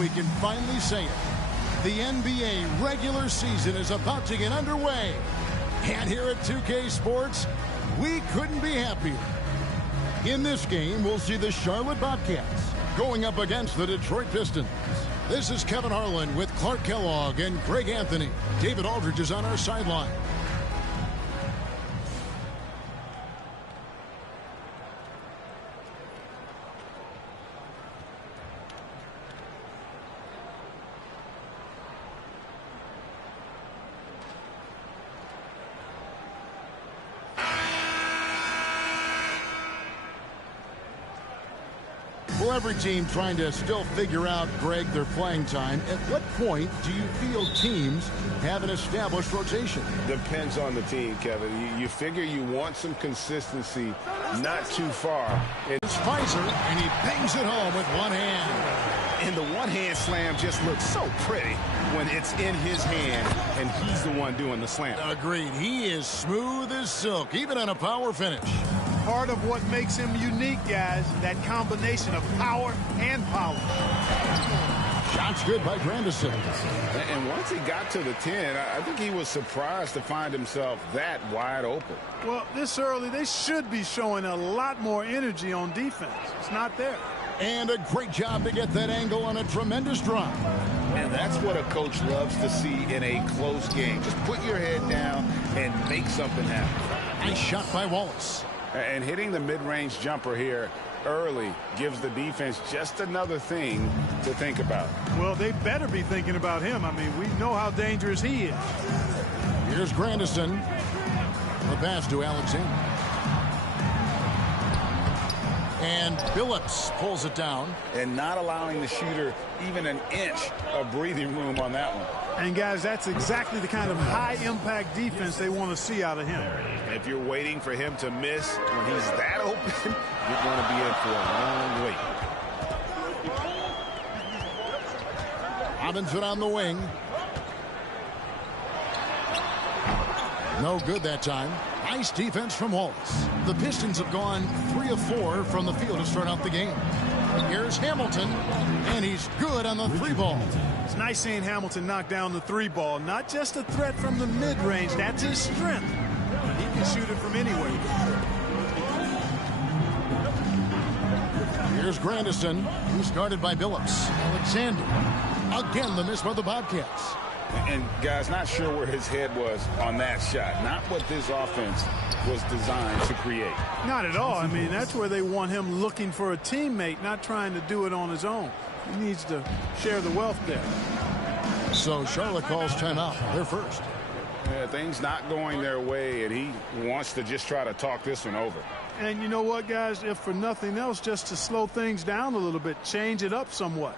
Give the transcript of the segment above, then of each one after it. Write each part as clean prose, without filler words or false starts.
we can finally say it. The NBA regular season is about to get underway. And here at 2K Sports, we couldn't be happier. In this game, we'll see the Charlotte Bobcats going up against the Detroit Pistons. This is Kevin Harlan with Clark Kellogg and Greg Anthony. David Aldridge is on our sideline. Well, every team trying to still figure out, Greg, their playing time. At what point do you feel teams have an established rotation? Depends on the team, Kevin. You figure you want some consistency, not too far. It's Pfizer, and he bangs it home with one hand. And the one-hand slam just looks so pretty when it's in his hand, and he's the one doing the slam. Agreed. He is smooth as silk, even on a power finish. Part of what makes him unique, guys, that combination of power and power. Shot's good by Grandison. And once he got to the 10, I think he was surprised to find himself that wide open. Well, this early, they should be showing a lot more energy on defense. It's not there. And a great job to get that angle on a tremendous drop. And that's what a coach loves to see in a close game. Just put your head down and make something happen. Nice shot by Wallace. And hitting the mid-range jumper here early gives the defense just another thing to think about. Well, they better be thinking about him. I mean, we know how dangerous he is. Here's Grandison. The pass to Alexander. And Phillips pulls it down. And not allowing the shooter even an inch of breathing room on that one. And, guys, that's exactly the kind of high-impact defense they want to see out of him. If you're waiting for him to miss when he's that open, you're going to be in for a long wait. Robinson on the wing. No good that time. Nice defense from Wallace. The Pistons have gone 3 of 4 from the field to start out the game. Here's Hamilton, and he's good on the 3-ball. It's nice seeing Hamilton knock down the 3-ball. Not just a threat from the mid-range. That's his strength. He can shoot it from anywhere. Here's Grandison, who's guarded by Phillips. Alexander. Again, the miss by the Bobcats. And, guys, not sure where his head was on that shot. Not what this offense was designed to create. Not at all. I mean, that's where they want him looking for a teammate, not trying to do it on his own. He needs to share the wealth there. So Charlotte calls timeout. They're first. Yeah, things not going their way, and he wants to just try to talk this one over. And you know what, guys? If for nothing else, just to slow things down a little bit, change it up somewhat.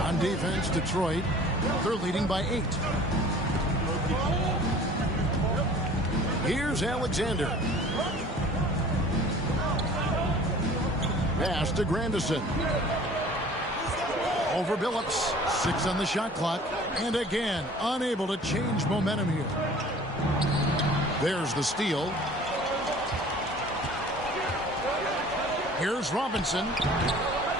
On defense, Detroit, they're leading by 8. Here's Alexander. Pass to Grandison. Over Phillips. 6 on the shot clock. And again, unable to change momentum here. There's the steal. Here's Robinson.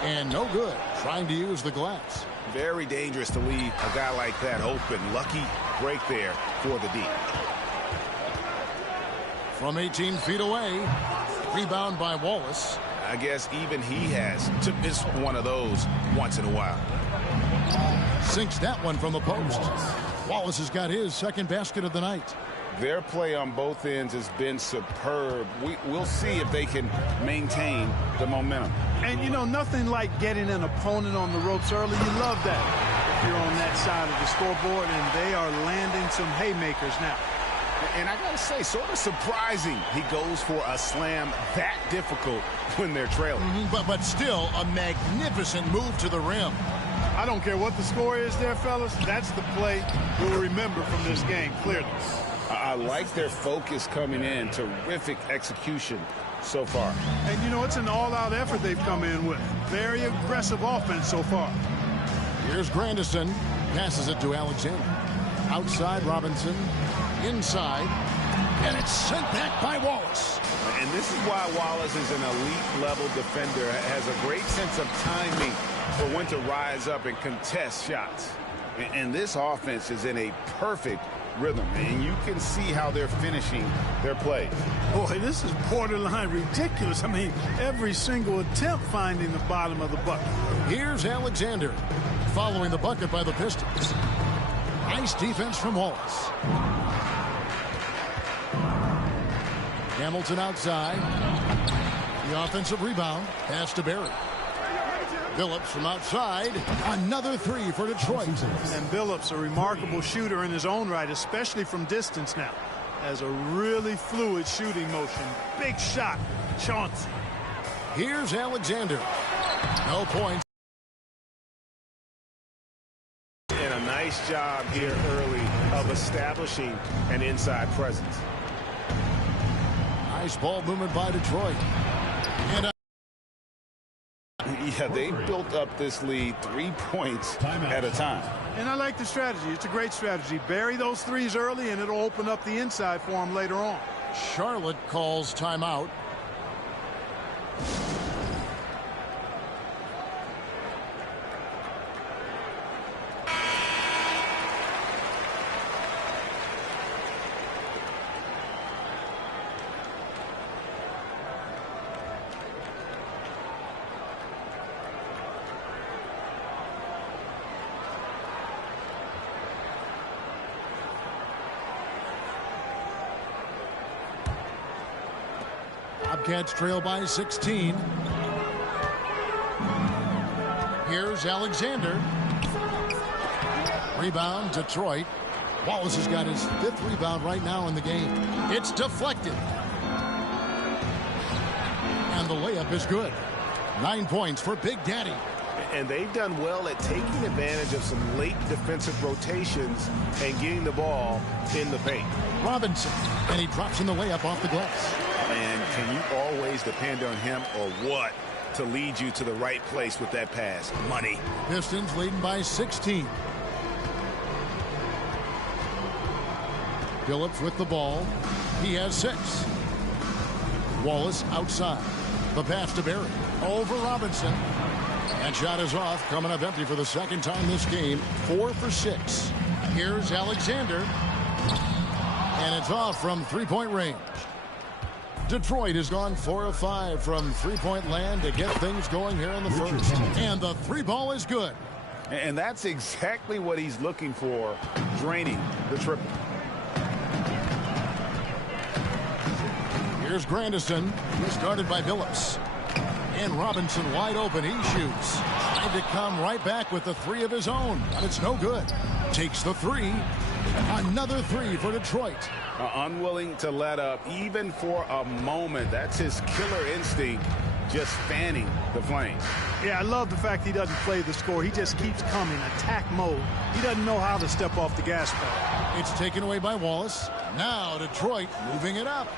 And no good. Trying to use the glass. Very dangerous to leave a guy like that open. Lucky break there for the D. From 18 feet away. Rebound by Wallace. I guess even he has to miss one of those once in a while. Sinks that one from the post. Wallace has got his second basket of the night. Their play on both ends has been superb. We'll see if they can maintain the momentum. And, you know, nothing like getting an opponent on the ropes early. You love that if you're on that side of the scoreboard, and they are landing some haymakers now. And I got to say, sort of surprising he goes for a slam that difficult when they're trailing. But still a magnificent move to the rim. I don't care what the score is there, fellas. That's the play we'll remember from this game, clearly. I like their focus coming in. Terrific execution so far. And, you know, it's an all-out effort they've come in with. Very aggressive offense so far. Here's Grandison. Passes it to Alexander. Outside, Robinson. Inside. And it's sent back by Wallace. And this is why Wallace is an elite-level defender. Has a great sense of timing for when to rise up and contest shots. And this offense is in a perfect rhythm. And you can see how they're finishing their plays. Boy, this is borderline ridiculous. I mean, every single attempt finding the bottom of the bucket. Here's Alexander. Following the bucket by the Pistons. Nice defense from Wallace. Hamilton outside. The offensive rebound. Pass to Barry. Billups from outside. Another three for Detroit. And Billups, a remarkable shooter in his own right, especially from distance now. Has a really fluid shooting motion. Big shot. Chauncey. Here's Alexander. No points. And a nice job here early of establishing an inside presence. Nice ball movement by Detroit. And yeah, they built up this lead 3 points at a time. And I like the strategy. It's a great strategy. Bury those threes early, and it'll open up the inside for them later on. Charlotte calls timeout. Bobcats trail by 16. Here's Alexander. Rebound, Detroit. Wallace has got his 5th rebound right now in the game. It's deflected. And the layup is good. 9 points for Big Daddy. And they've done well at taking advantage of some late defensive rotations and getting the ball in the paint. Robinson, and he drops in the layup off the glass. And can you always depend on him or what to lead you to the right place with that pass? Money. Pistons leading by 16. Billups with the ball. He has 6. Wallace outside. The pass to Barry. Over Robinson. That shot is off. Coming up empty for the second time this game. 4 for 6. Here's Alexander. And it's off from three-point range. Detroit has gone 4 of 5 from three-point land to get things going here in the first. And the three ball is good. And that's exactly what he's looking for, draining the triple. Here's Grandison. He's guarded by Billups. And Robinson wide open. He shoots. Tried to come right back with the 3 of his own, but it's no good. Takes the 3. Another 3 for Detroit. Unwilling to let up even for a moment. That's his killer instinct, just fanning the flames. Yeah, I love the fact he doesn't play the score. He just keeps coming, attack mode. He doesn't know how to step off the gas pedal. It's taken away by Wallace. Now Detroit moving it up.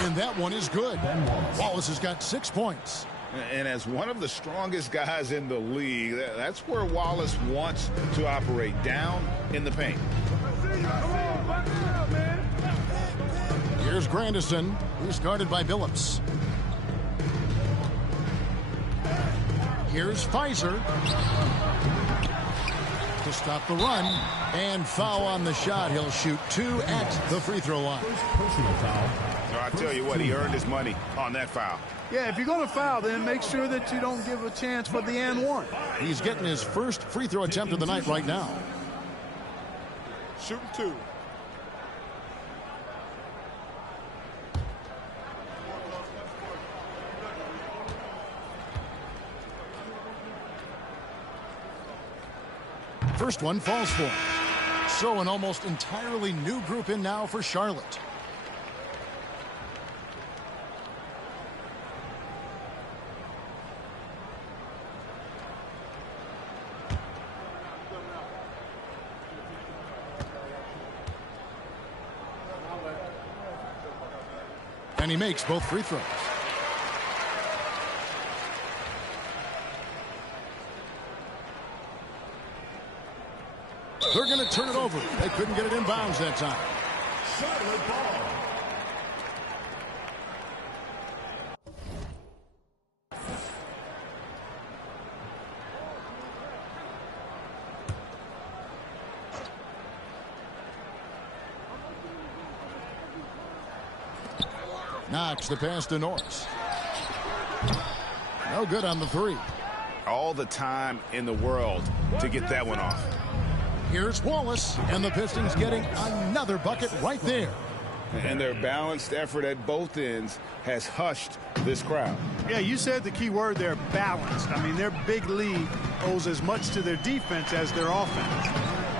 And that one is good. Wallace has got 6 points. And as one of the strongest guys in the league, that's where Wallace wants to operate, down in the paint. Here's Grandison. He's guarded by Billups. Here's Pfizer to stop the run. And foul on the shot. He'll shoot 2 at the free throw line. I tell you what, he earned his money on that foul. Yeah, if you're going to foul, then make sure that you don't give a chance for the and one. He's getting his first free throw attempt of the night right now. Shooting 2. First one falls for him. So an almost entirely new group in now for Charlotte. And he makes both free throws. They're going to turn it over. They couldn't get it in bounds that time. Charlotte ball. Knox the pass to Norris. No good on the three. All the time in the world to get that one off. Here's Wallace, and the Pistons getting another bucket right there. And their balanced effort at both ends has hushed this crowd. Yeah, you said the key word there, balanced. I mean, their big lead owes as much to their defense as their offense.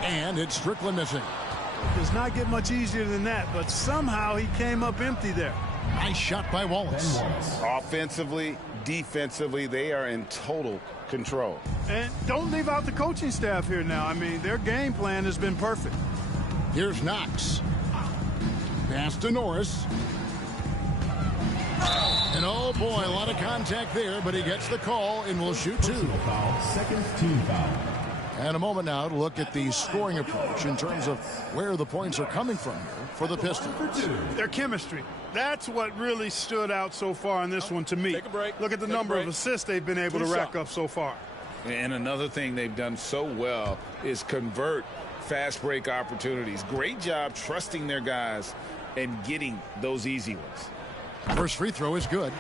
And it's Strickland missing. It does not get much easier than that, but somehow he came up empty there. Nice shot by Wallace. Offensively, defensively, they are in total control. And don't leave out the coaching staff here now. I mean, their game plan has been perfect. Here's Knox. Pass to Norris. And oh boy, a lot of contact there, but he gets the call and will shoot two. Second team foul. And a moment now to look at the scoring approach in terms of where the points are coming from here for the Pistons. Their chemistry. That's what really stood out so far in this one to me. Look at the number of assists they've been able to rack up so far. And another thing they've done so well is convert fast break opportunities. Great job trusting their guys and getting those easy ones. First free throw is good.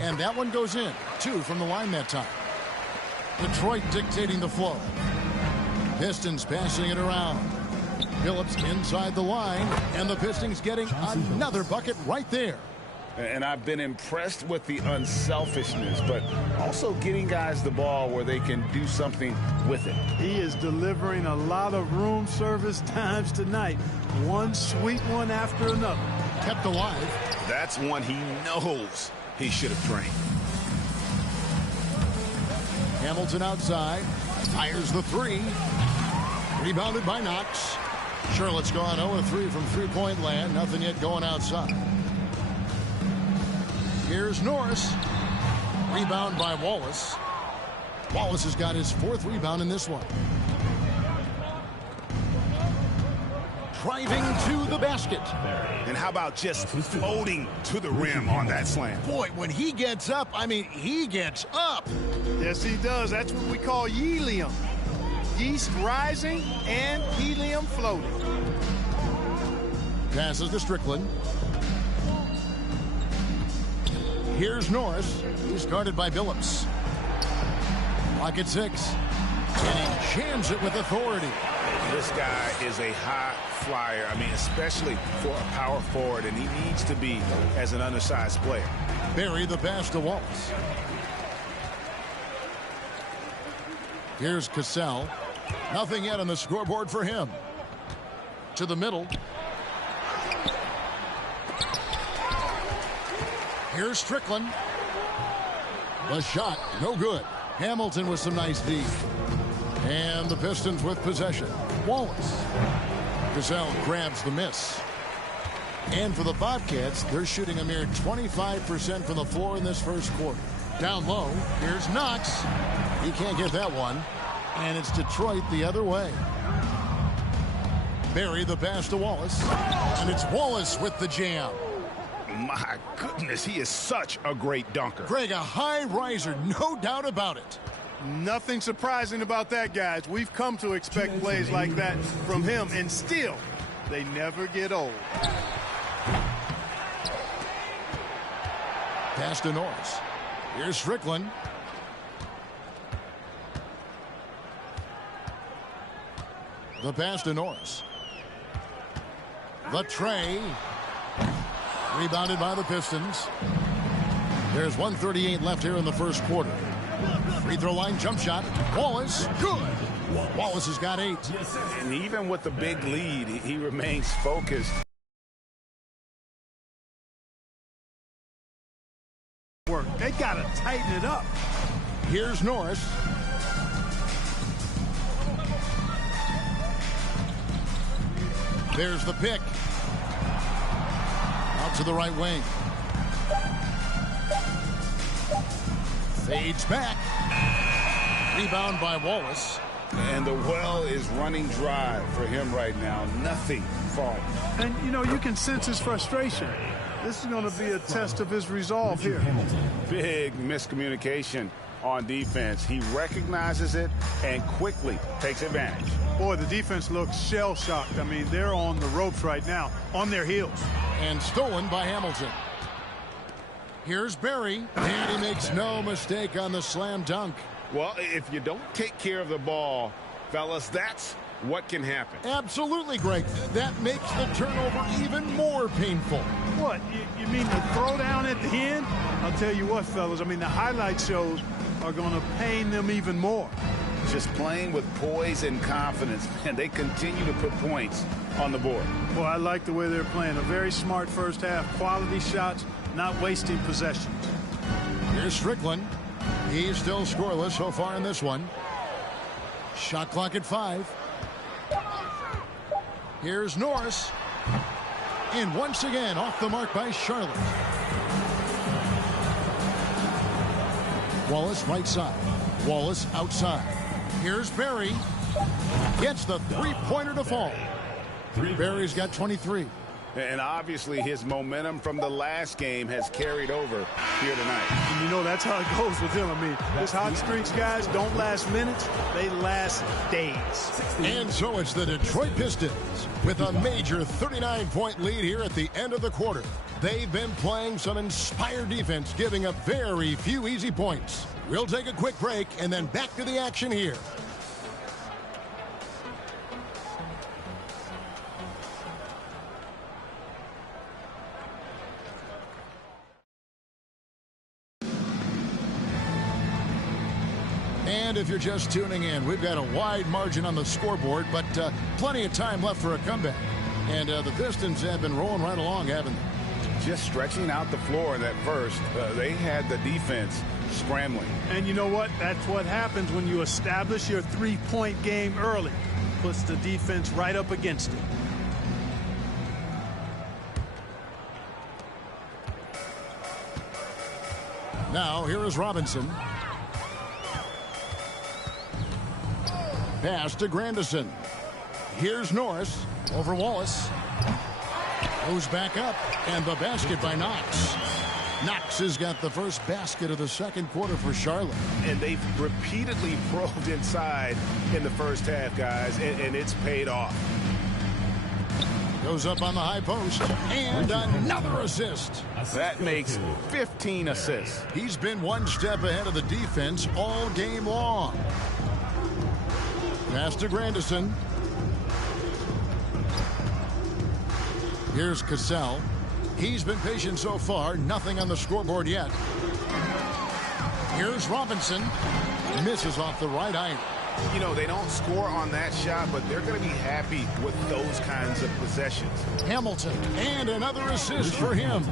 And that one goes in. 2 from the line that time. Detroit dictating the flow. Pistons passing it around. Phillips inside the line. And the Pistons getting another bucket right there. And I've been impressed with the unselfishness, but also getting guys the ball where they can do something with it. He is delivering a lot of room service times tonight. One sweet one after another. Kept alive. That's one he knows he should have drained. Hamilton outside. Fires the three. Rebounded by Knox. Charlotte's gone 0-3 from three-point land. Nothing yet going outside. Here's Norris. Rebound by Wallace. Wallace has got his 4th rebound in this one. Driving to the basket. And how about just floating to the rim on that slam? Boy, when he gets up, I mean, he gets up. Yes, he does. That's what we call helium. Yeast rising and helium floating. Passes to Strickland. Here's Norris. He's guarded by Phillips. Clock at 6. And he jams it with authority. This guy is a high flyer. I mean, especially for a power forward, and he needs to be as an undersized player. Barry the pass to Wallace. Here's Cassell. Nothing yet on the scoreboard for him. To the middle. Here's Strickland. The shot, no good. Hamilton with some nice D. And the Pistons with possession. Wallace. Cassell grabs the miss. And for the Bobcats, they're shooting a mere 25% from the floor in this first quarter. Down low, here's Knox. He can't get that one. And it's Detroit the other way. Barry the pass to Wallace. And it's Wallace with the jam. My goodness, he is such a great dunker. Greg, a high riser, no doubt about it. Nothing surprising about that, guys. We've come to expect plays like that from him, and still, they never get old. Pass to Norris. Here's Strickland. The pass to Norris. The tray. Rebounded by the Pistons. There's 1:38 left here in the first quarter. Free throw line jump shot. Wallace. Good. Wallace has got 8. And even with the big lead, he remains focused. They got to tighten it up. Here's Norris. There's the pick. Out to the right wing. Fades back. Rebound by Wallace. And the well is running dry for him right now. Nothing falling. And, you know, you can sense his frustration. This is going to be a test of his resolve here. Big miscommunication on defense. He recognizes it and quickly takes advantage. Boy, the defense looks shell-shocked. I mean, they're on the ropes right now, on their heels. And stolen by Hamilton. Here's Barry, and he makes no mistake on the slam dunk. Well, if you don't take care of the ball, fellas, that's what can happen. Absolutely, Greg. That makes the turnover even more painful. What, you mean the throwdown at the end? I'll tell you what, fellas, I mean, the highlight shows are going to pain them even more. Just playing with poise and confidence, and they continue to put points on the board. Well, I like the way they're playing. A very smart first half. Quality shots, not wasting possessions. Here's Strickland. He's still scoreless so far in this one. Shot clock at 5. Here's Norris. And once again, off the mark by Charlotte. Wallace right side. Wallace outside. Here's Barry. Gets the three-pointer to fall. Barry's got 23. And obviously his momentum from the last game has carried over here tonight. And you know that's how it goes with him. I mean, his hot streaks, guys, don't last minutes. They last days. And so it's the Detroit Pistons with a major 39-point lead here at the end of the quarter. They've been playing some inspired defense, giving up very few easy points. We'll take a quick break and then back to the action here. And if you're just tuning in, we've got a wide margin on the scoreboard, but plenty of time left for a comeback. And the Pistons have been rolling right along, haven't they? Just stretching out the floor in that first. They had the defense scrambling. And you know what? That's what happens when you establish your three-point game early. Puts the defense right up against it. Now, here is Robinson. Pass to Grandison. Here's Norris over Wallace. Goes back up, and the basket by Knox. Knox has got the first basket of the second quarter for Charlotte. And they've repeatedly probed inside in the first half, guys, and it's paid off. Goes up on the high post, and another assist. That makes 15 assists. He's been one step ahead of the defense all game long. Pass to Grandison. Here's Cassell. He's been patient so far. Nothing on the scoreboard yet. Here's Robinson. Misses off the right iron. You know, they don't score on that shot, but they're going to be happy with those kinds of possessions. Hamilton, and another assist for him.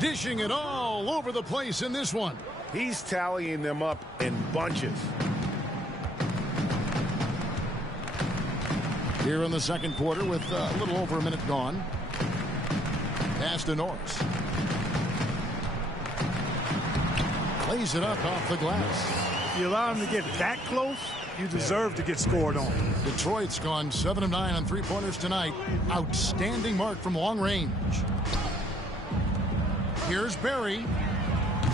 Dishing it all over the place in this one. He's tallying them up in bunches. Here in the second quarter with a little over a minute gone. Pass to Norris. Lays it up off the glass. If you allow him to get that close, you deserve to get scored on. Detroit's gone 7 of 9 on three-pointers tonight. Outstanding mark from long range. Here's Barry.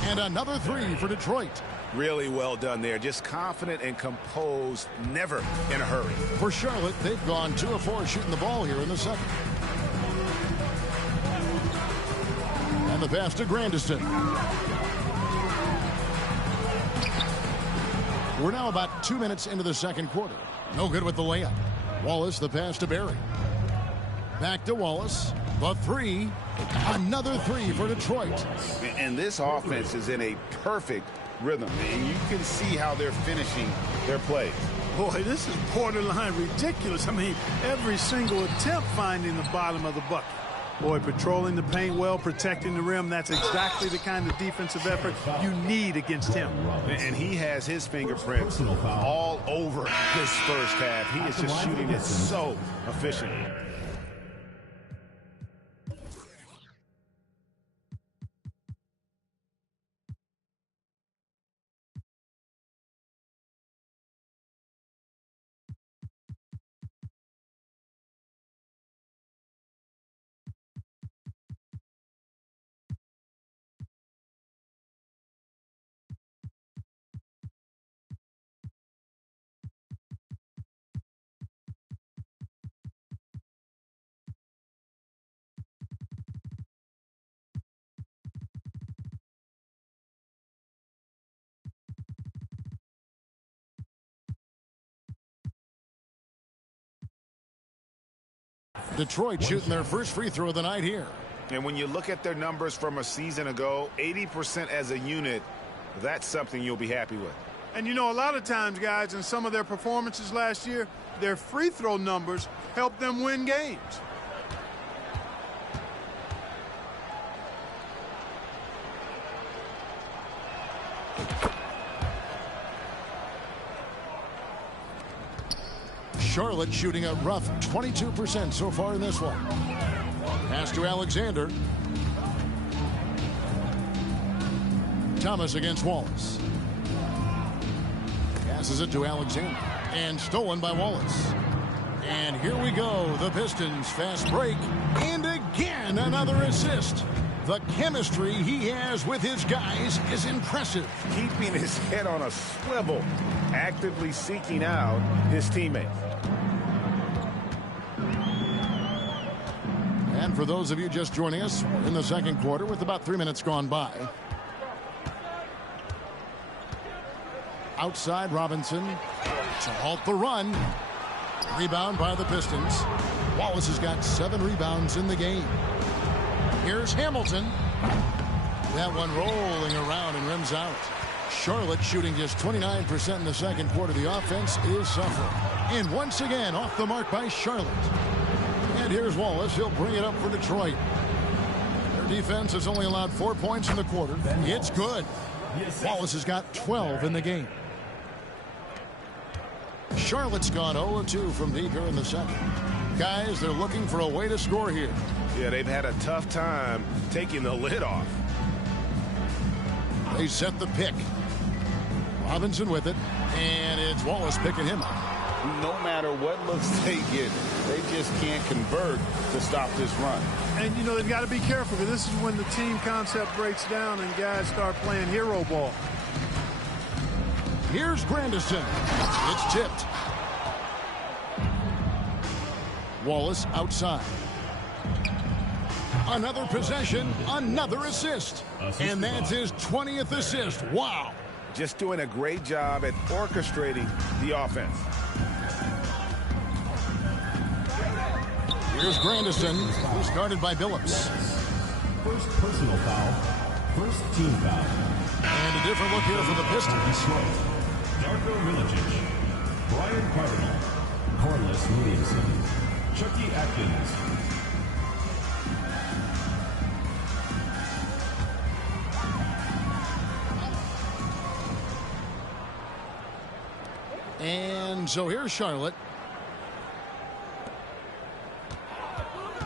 And another three for Detroit. Really well done there. Just confident and composed, never in a hurry. For Charlotte, they've gone 2 of 4 shooting the ball here in the second. And the pass to Grandison. We're now about 2 minutes into the second quarter. No good with the layup. Wallace, the pass to Barry. Back to Wallace. The three. Another three for Detroit. And this offense is in a perfect rhythm. And you can see how they're finishing their plays. Boy, this is borderline ridiculous. I mean, every single attempt finding the bottom of the bucket. Boy, patrolling the paint well, protecting the rim, that's exactly the kind of defensive effort you need against him. And he has his fingerprints all over this first half. He is just shooting it so efficiently. Detroit shooting their first free throw of the night here. And when you look at their numbers from a season ago, 80% as a unit, that's something you'll be happy with. And you know, a lot of times, guys, in some of their performances last year, their free throw numbers helped them win games. Charlotte shooting a rough 22% so far in this one. Pass to Alexander. Thomas against Wallace. Passes it to Alexander. And stolen by Wallace. And here we go. The Pistons fast break. And again, another assist. The chemistry he has with his guys is impressive. Keeping his head on a swivel, actively seeking out his teammates. And for those of you just joining us, we're in the second quarter with about 3 minutes gone by. Outside Robinson to halt the run. Rebound by the Pistons. Wallace has got 7 rebounds in the game. Here's Hamilton. That one rolling around and rims out. Charlotte shooting just 29% in the second quarter. The offense is suffering. And once again off the mark by Charlotte. And here's Wallace. He'll bring it up for Detroit. Their defense has only allowed 4 points in the quarter. It's good. Wallace has got 12 in the game. Charlotte's gone 0-2 from deep here in the second. Guys, they're looking for a way to score here. Yeah, they've had a tough time taking the lid off. They set the pick. Robinson with it. And it's Wallace picking him up. No matter what looks they get, they just can't convert to stop this run. And, you know, they've got to be careful because this is when the team concept breaks down and guys start playing hero ball. Here's Grandison. It's tipped. Wallace outside. Another possession, another assist. And that's his 20th assist. Wow. Just doing a great job at orchestrating the offense. Here's Grandison, who's guarded by Billups. First personal foul. First team foul. And a different look here for the Pistons. Darko Milicic. Brian Cardinal. Corliss Williamson. Chucky Atkins. And so here's Charlotte.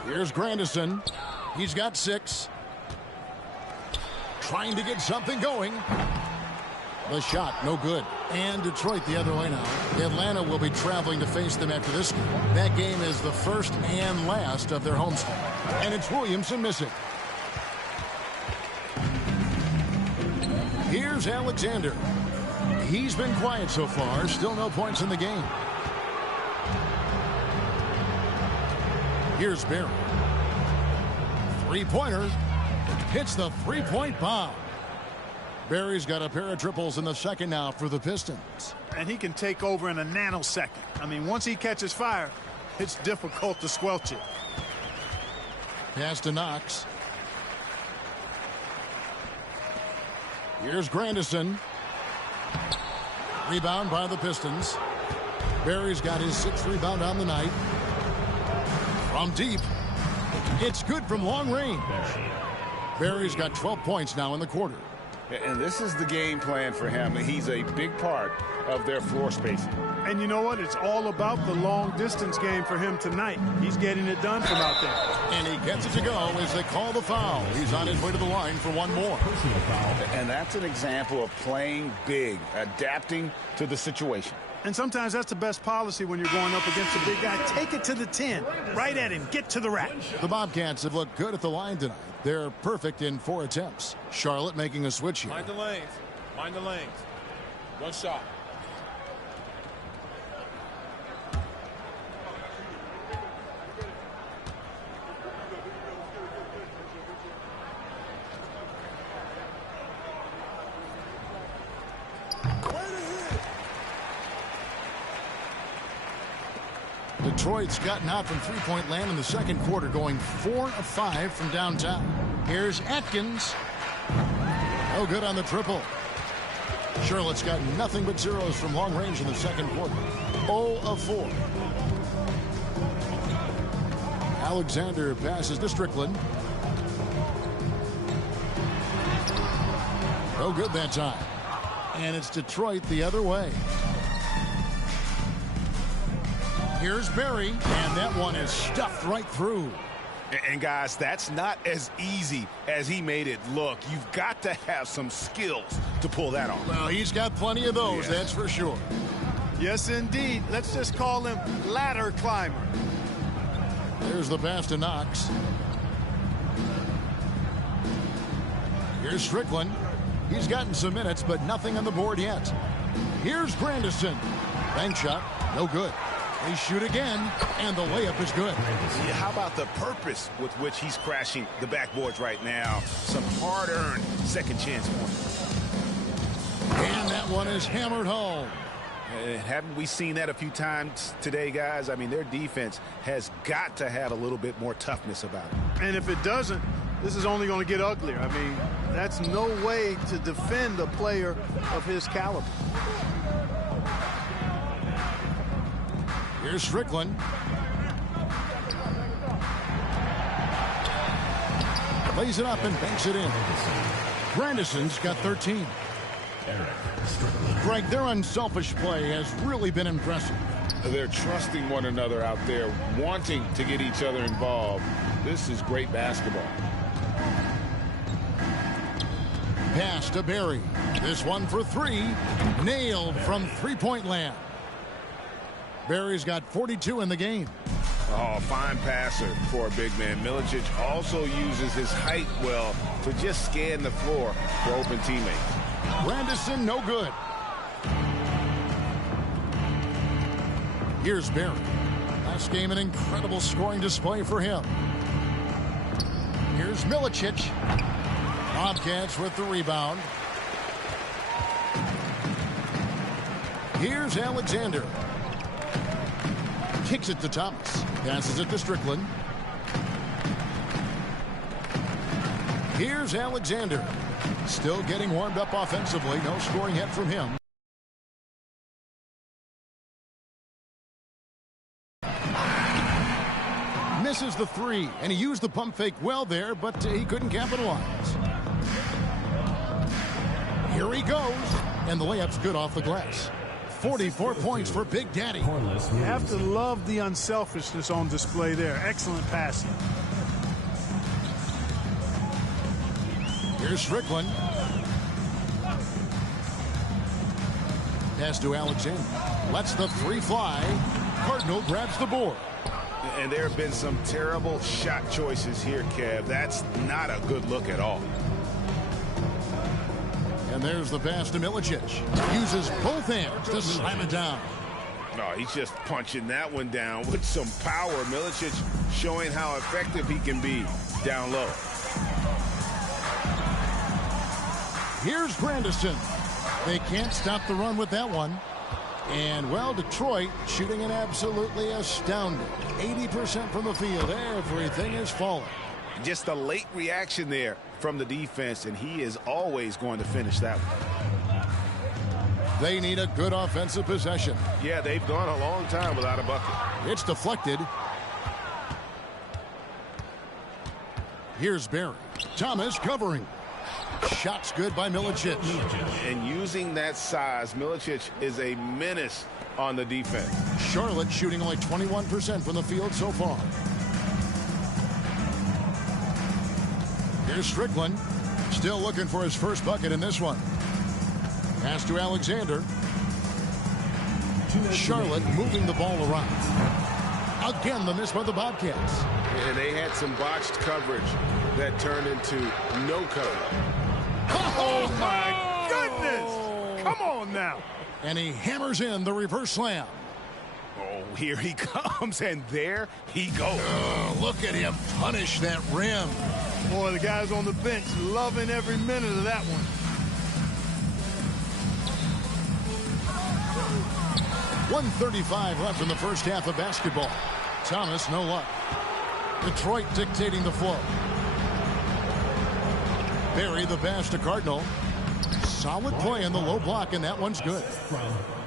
Here's Grandison. He's got 6. Trying to get something going. The shot, no good. And Detroit the other way now. Atlanta will be traveling to face them after this game. That game is the first and last of their homestand. And it's Williamson missing. Here's Alexander. He's been quiet so far. Still no points in the game. Here's Barry. Three-pointer. Hits the three-point bomb. Barry's got a pair of triples in the second now for the Pistons. And he can take over in a nanosecond. I mean, once he catches fire, it's difficult to squelch it. Pass to Knox. Here's Grandison. Rebound by the Pistons. Barry's got his 6th rebound on the night. From deep. It's good from long range. Barry's got 12 points now in the quarter. And this is the game plan for him. He's a big part of their floor spacing. And you know what? It's all about the long distance game for him tonight. He's getting it done from out there. And he gets it to go as they call the foul. He's on his way to the line for one more. Personal foul. And that's an example of playing big, adapting to the situation. And sometimes that's the best policy when you're going up against a big guy. Take it to the 10. Right at him. Get to the rack. The Bobcats have looked good at the line tonight. They're perfect in 4 attempts. Charlotte making a switch here. Mind the lanes. Mind the lanes. One shot. Detroit's gotten out from three-point land in the second quarter, going 4 of 5 from downtown. Here's Atkins. No good on the triple. Charlotte's got nothing but zeros from long range in the second quarter. 0 of 4. Alexander passes to Strickland. No good that time. And it's Detroit the other way. Here's Barry, and that one is stuffed right through. And guys, that's not as easy as he made it look. You've got to have some skills to pull that off. Well, he's got plenty of those, that's for sure. Yes, indeed. Let's just call him ladder climber. There's the pass to Knox. Here's Strickland. He's gotten some minutes, but nothing on the board yet. Here's Grandison. Bank shot, no good. They shoot again, and the layup is good. Yeah, how about the purpose with which he's crashing the backboards right now? Some hard-earned second chance points. And that one is hammered home. Haven't we seen that a few times today, guys? I mean, their defense has got to have a little bit more toughness about it. And if it doesn't, this is only going to get uglier. I mean, that's no way to defend a player of his caliber. Here's Strickland. Lays it up and banks it in. Grandison's got 13. Greg, their unselfish play has really been impressive. They're trusting one another out there, wanting to get each other involved. This is great basketball. Pass to Barry. This one for 3. Nailed from three-point land. Barry's got 42 in the game. Oh, fine passer for a big man. Milicic also uses his height well to just scan the floor for open teammates. Grandison, no good. Here's Barry. Last game, an incredible scoring display for him. Here's Milicic. Bobcats with the rebound. Here's Alexander. Kicks it to Thomas. Passes it to Strickland. Here's Alexander. Still getting warmed up offensively. No scoring yet from him. Misses the 3, and he used the pump fake well there, but he couldn't capitalize. Here he goes, and the layup's good off the glass. 44 points for Big Daddy. You have to love the unselfishness on display there. Excellent passing. Here's Strickland. Pass to Alexander. Lets the 3 fly. Cardinal grabs the board. And there have been some terrible shot choices here, Kev. That's not a good look at all. And there's the pass to Milicic. Uses both hands to slam it down. No, he's just punching that one down with some power. Milicic showing how effective he can be down low. Here's Grandison. They can't stop the run with that one. And, well, Detroit shooting an absolutely astounding 80% from the field. Everything is falling. Just a late reaction there from the defense, and he is always going to finish that one. They need a good offensive possession. Yeah, they've gone a long time without a bucket. It's deflected. Here's Barry. Thomas covering. Shots good by Milicic. And using that size, Milicic is a menace on the defense. Charlotte shooting only 21% from the field so far. Here's Strickland. Still looking for his first bucket in this one. Pass to Alexander. Charlotte moving the ball around. Again, the miss by the Bobcats. And they had some botched coverage that turned into no cover. Oh, my goodness. Come on now. And he hammers in the reverse slam. Oh, here he comes, and there he goes. Look at him punish that rim. Boy, the guys on the bench loving every minute of that one. 1:35 left in the first half of basketball. Thomas, no luck. Detroit dictating the flow. Barry the pass to Cardinal. Solid play in the low block, and that one's good.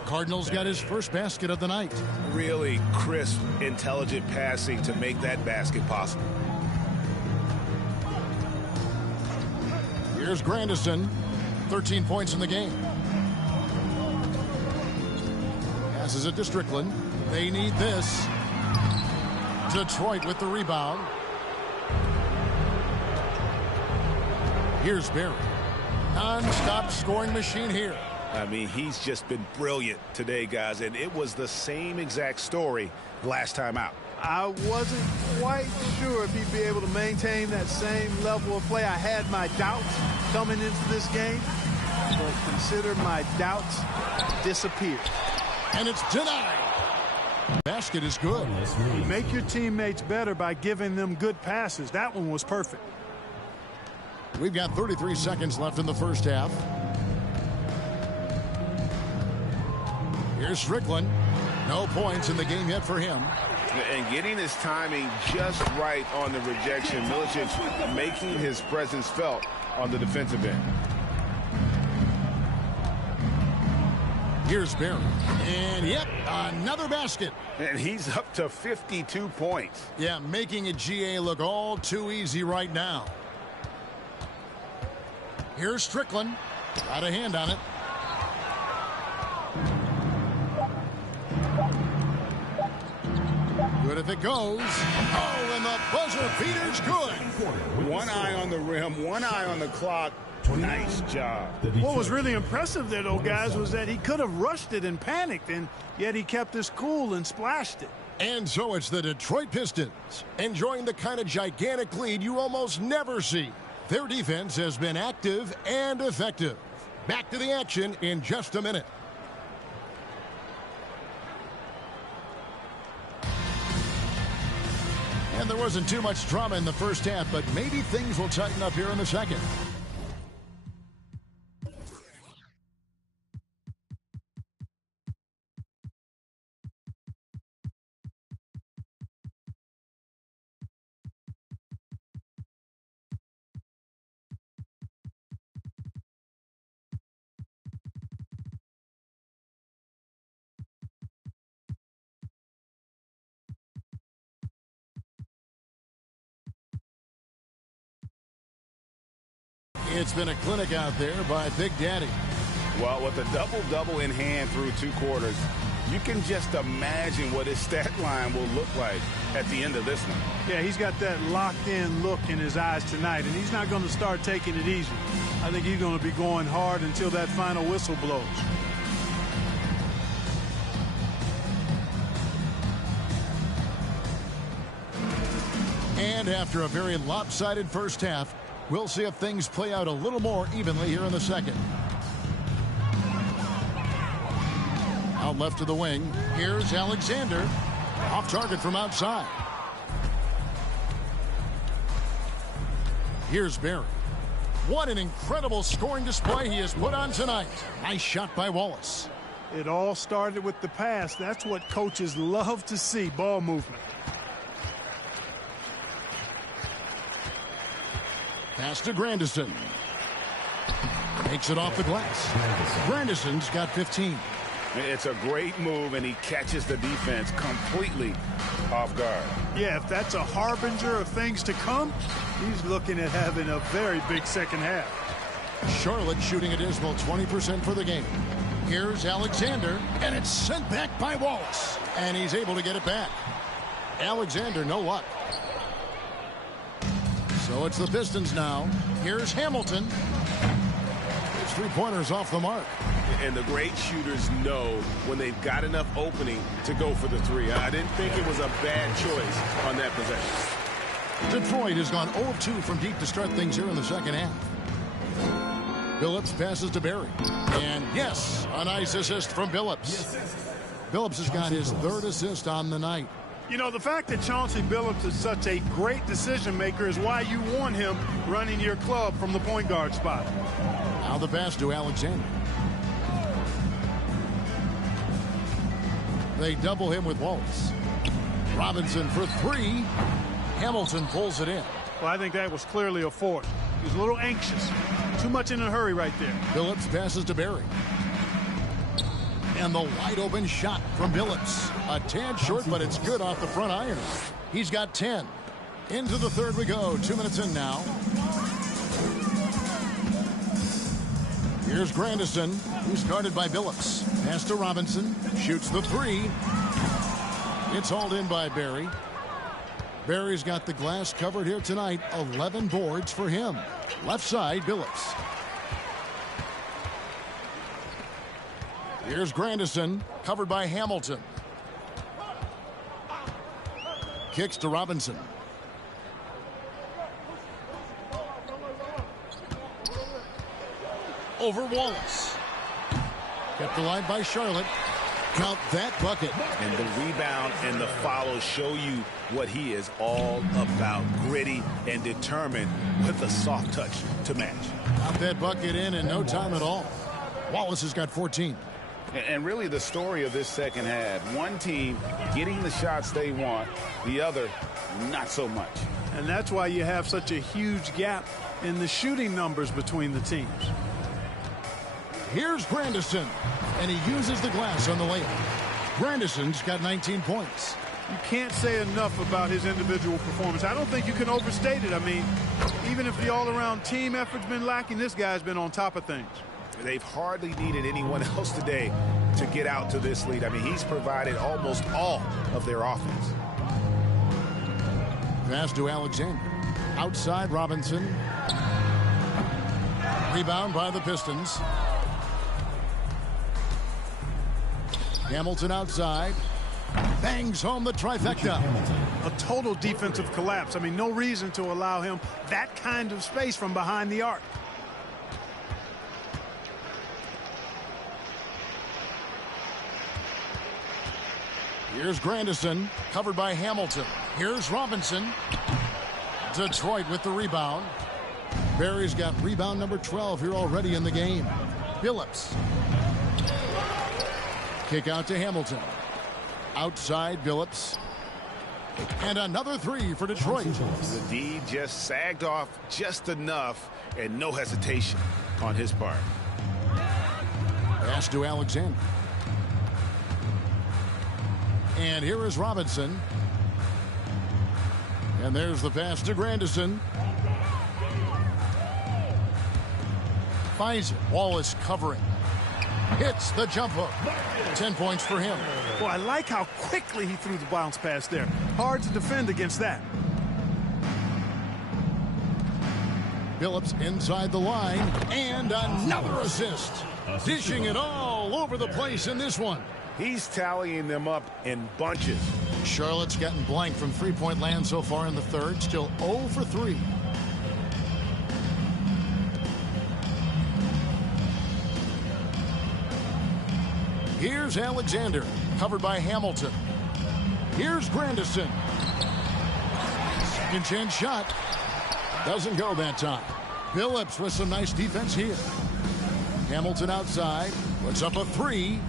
Cardinal's got his first basket of the night. Really crisp, intelligent passing to make that basket possible. Here's Grandison. 13 points in the game. Passes it to Strickland. They need this. Detroit with the rebound. Here's Barry. Non-stop scoring machine here. I mean, he's just been brilliant today, guys, and it was the same exact story last time out. I wasn't quite sure if he'd be able to maintain that same level of play. I had my doubts coming into this game, but consider my doubts disappeared. And it's denied. Basket is good. You make your teammates better by giving them good passes. That one was perfect. We've got 33 seconds left in the first half. Here's Strickland. No points in the game yet for him. And getting his timing just right on the rejection. Milicic making his presence felt on the defensive end. Here's Barry. And, yep, another basket. And he's up to 52 points. Yeah, making a GA look all too easy right now. Here's Strickland. Got a hand on it. Good if it goes. Oh, and the buzzer beater's good. One eye on the rim, one eye on the clock. Nice job. What was really impressive there, though, guys, was that he could have rushed it and panicked, and yet he kept his cool and splashed it. And so it's the Detroit Pistons enjoying the kind of gigantic lead you almost never see. Their defense has been active and effective. Back to the action in just a minute. And there wasn't too much drama in the first half, but maybe things will tighten up here in the second. It's been a clinic out there by Big Daddy. Well, with a double-double in hand through two quarters, you can just imagine what his stat line will look like at the end of this one. Yeah, he's got that locked-in look in his eyes tonight, and he's not going to start taking it easy. I think he's going to be going hard until that final whistle blows. And after a very lopsided first half, we'll see if things play out a little more evenly here in the second. Out left to the wing. Here's Alexander. Off target from outside. Here's Barry. What an incredible scoring display he has put on tonight. Nice shot by Wallace. It all started with the pass. That's what coaches love to see, ball movement. Pass to Grandison. Makes it off the glass. Grandison's got 15. It's a great move, and he catches the defense completely off guard. Yeah, if that's a harbinger of things to come, he's looking at having a very big second half. Charlotte shooting a dismal 20% for the game. Here's Alexander, and it's sent back by Wallace. And he's able to get it back. Alexander, no luck. So it's the Pistons now. Here's Hamilton. His three-pointers off the mark. And the great shooters know when they've got enough opening to go for the three. I didn't think it was a bad choice on that possession. Detroit has gone 0 of 2 from deep to start things here in the second half. Billups passes to Barry. And yes, a nice assist from Billups. Billups has got his third assist on the night. You know, the fact that Chauncey Billups is such a great decision maker is why you want him running your club from the point guard spot. Now the pass to Alexander. They double him with Wallace. Robinson for three. Hamilton pulls it in. Well, I think that was clearly a force. He was a little anxious. Too much in a hurry right there. Billups passes to Barry. And the wide open shot from Billups. A tad short, but it's good off the front iron. He's got 10. Into the third we go. 2 minutes in now. Here's Grandison, who's guarded by Billups. Pass to Robinson. Shoots the three. It's hauled in by Barry. Barry's got the glass covered here tonight. 11 boards for him. Left side, Billups. Here's Grandison, covered by Hamilton. Kicks to Robinson. Over Wallace. Kept alive by Charlotte. Count that bucket. And the rebound and the follow show you what he is all about. Gritty and determined with a soft touch to match. Got that bucket in no time at all. Wallace has got 14. And really the story of this second half, one team getting the shots they want, the other not so much. And that's why you have such a huge gap in the shooting numbers between the teams. Here's Grandison, and he uses the glass on the layup. Grandison's got 19 points. You can't say enough about his individual performance. I don't think you can overstate it. I mean, even if the all-around team effort's been lacking, this guy's been on top of things. They've hardly needed anyone else today to get out to this lead. I mean, he's provided almost all of their offense. Pass to Alexander. Outside Robinson. Rebound by the Pistons. Hamilton outside. Bangs home the trifecta. A total defensive collapse. I mean, no reason to allow him that kind of space from behind the arc. Here's Grandison, covered by Hamilton. Here's Robinson. Detroit with the rebound. Barry's got rebound number 12 here already in the game. Billups. Kick out to Hamilton. Outside Billups. And another three for Detroit. The D just sagged off just enough and no hesitation on his part. Pass to Alexander. And here is Robinson. And there's the pass to Grandison. Finds it. Wallace covering. Hits the jump hook. 10 points for him. Well, I like how quickly he threw the bounce pass there. Hard to defend against that. Billups inside the line. And another assist. Dishing it all over the place in this one. He's tallying them up in bunches. Charlotte's gotten blank from three-point land so far in the third. Still 0 for 3. Here's Alexander, covered by Hamilton. Here's Grandison. Second chance shot. Doesn't go that time. Billups with some nice defense here. Hamilton outside. Puts up a three.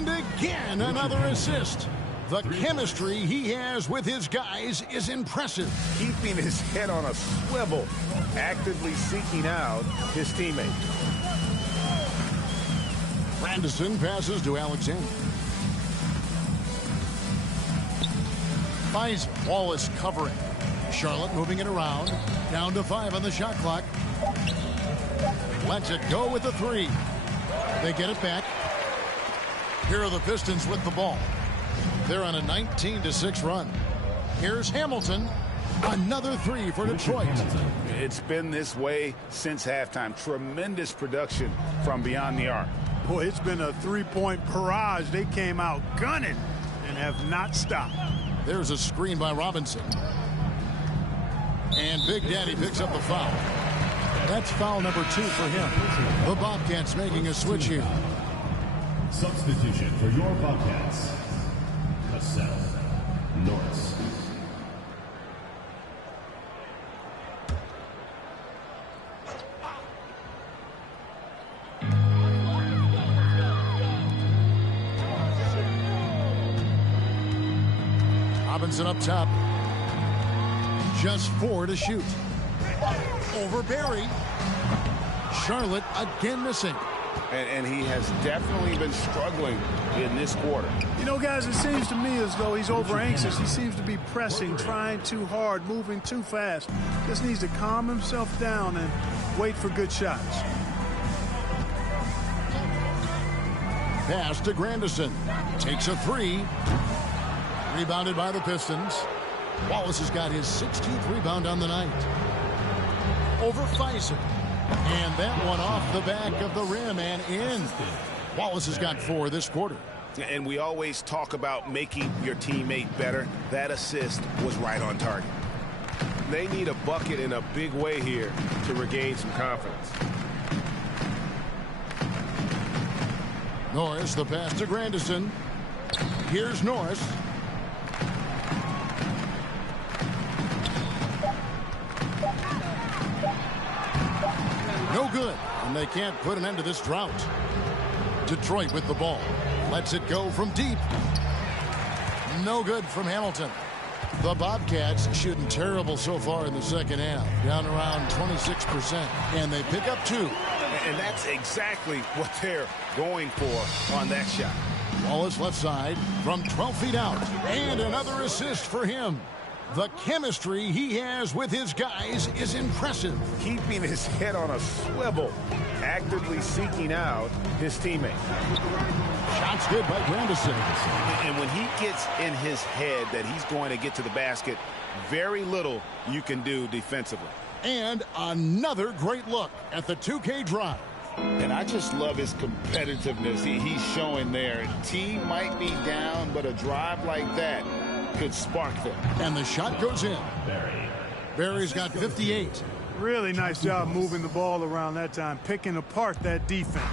And again, another assist. The chemistry he has with his guys is impressive. Keeping his head on a swivel, actively seeking out his teammate. Grandison passes to Alexander. Pfizer, Wallace covering. Charlotte moving it around. Down to 5 on the shot clock. Lets it go with the 3. They get it back. Here are the Pistons with the ball. They're on a 19-6 run. Here's Hamilton. Another 3 for Detroit. It's been this way since halftime. Tremendous production from beyond the arc. Boy, it's been a three-point barrage. They came out gunning and have not stopped. There's a screen by Robinson. And Big Daddy picks up the foul. That's foul number 2 for him. The Bobcats making a switch here. Substitution for your Bobcats. Seth Norris. Robinson up top. Just 4 to shoot. Over Barry. Charlotte again missing. And he has definitely been struggling in this quarter. You know, guys, it seems to me as though he's over anxious. He seems to be pressing, trying too hard, moving too fast. Just needs to calm himself down and wait for good shots. Pass to Grandison. Takes a 3. Rebounded by the Pistons. Wallace has got his 16th rebound on the night. Over Pfizer. And that one off the back of the rim and in. Wallace has got 4 this quarter. And we always talk about making your teammate better. That assist was right on target. They need a bucket in a big way here to regain some confidence. Norris, the pass to Grandison. Here's Norris. No good, and they can't put an end to this drought. Detroit with the ball. Lets it go from deep. No good from Hamilton. The Bobcats shooting terrible so far in the second half. Down around 26%, and they pick up 2. And that's exactly what they're going for on that shot. Wallace left side from 12 feet out. And another assist for him. The chemistry he has with his guys is impressive. Keeping his head on a swivel, actively seeking out his teammate. Shots good by Grandison. And when he gets in his head that he's going to get to the basket, very little you can do defensively. And another great look at the 2K drive. And I just love his competitiveness he's showing there. Team might be down, but a drive like that could spark them. And the shot goes in. Barry's got 58. Really nice job moving the ball around that time, picking apart that defense.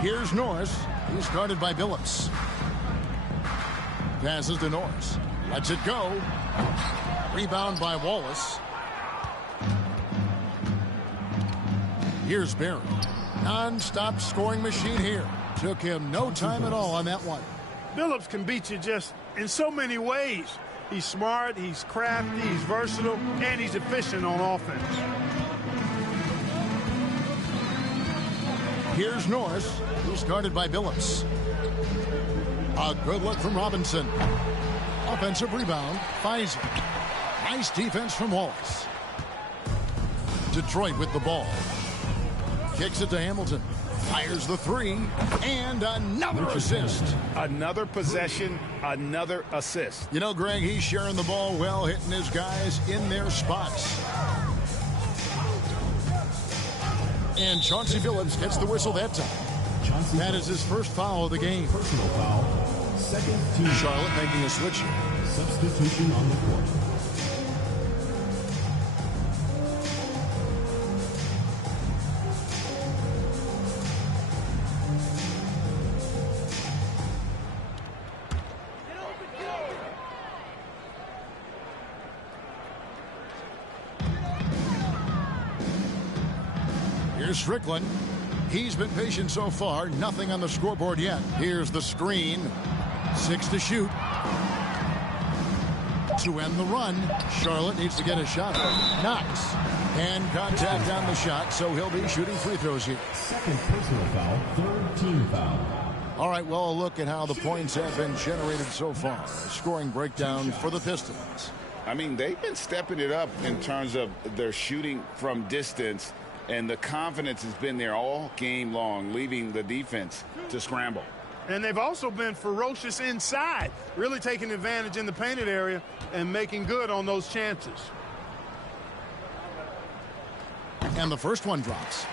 Here's Norris. He's guarded by Billups. Passes to Norris. Lets it go. Rebound by Wallace. Here's Barry. Non-stop scoring machine here. Took him no time at all on that one. Billups can beat you just in so many ways. He's smart, he's crafty, he's versatile, and he's efficient on offense. Here's Norris, who's guarded by Billups. A good look from Robinson. Offensive rebound, Pfizer. Nice defense from Wallace. Detroit with the ball. Kicks it to Hamilton. Fires the 3, and another assist. Another possession, another assist. You know, Greg, he's sharing the ball well, hitting his guys in their spots. And Chauncey Billups gets the whistle that time. That is his first foul of the game. Personal foul. Second team. Charlotte making a switch here. Substitution on the court. Here's Strickland. He's been patient so far. Nothing on the scoreboard yet. Here's the screen. 6 to shoot. To end the run, Charlotte needs to get a shot. Knox. Hand contact on the shot, so he'll be shooting free throws here. Second personal foul, third team foul. All right, well, a look at how the points have been generated so far. Scoring breakdown for the Pistons. I mean, they've been stepping it up in terms of their shooting from distance, and the confidence has been there all game long, leaving the defense to scramble. And they've also been ferocious inside, really taking advantage in the painted area and making good on those chances. And the first one drops.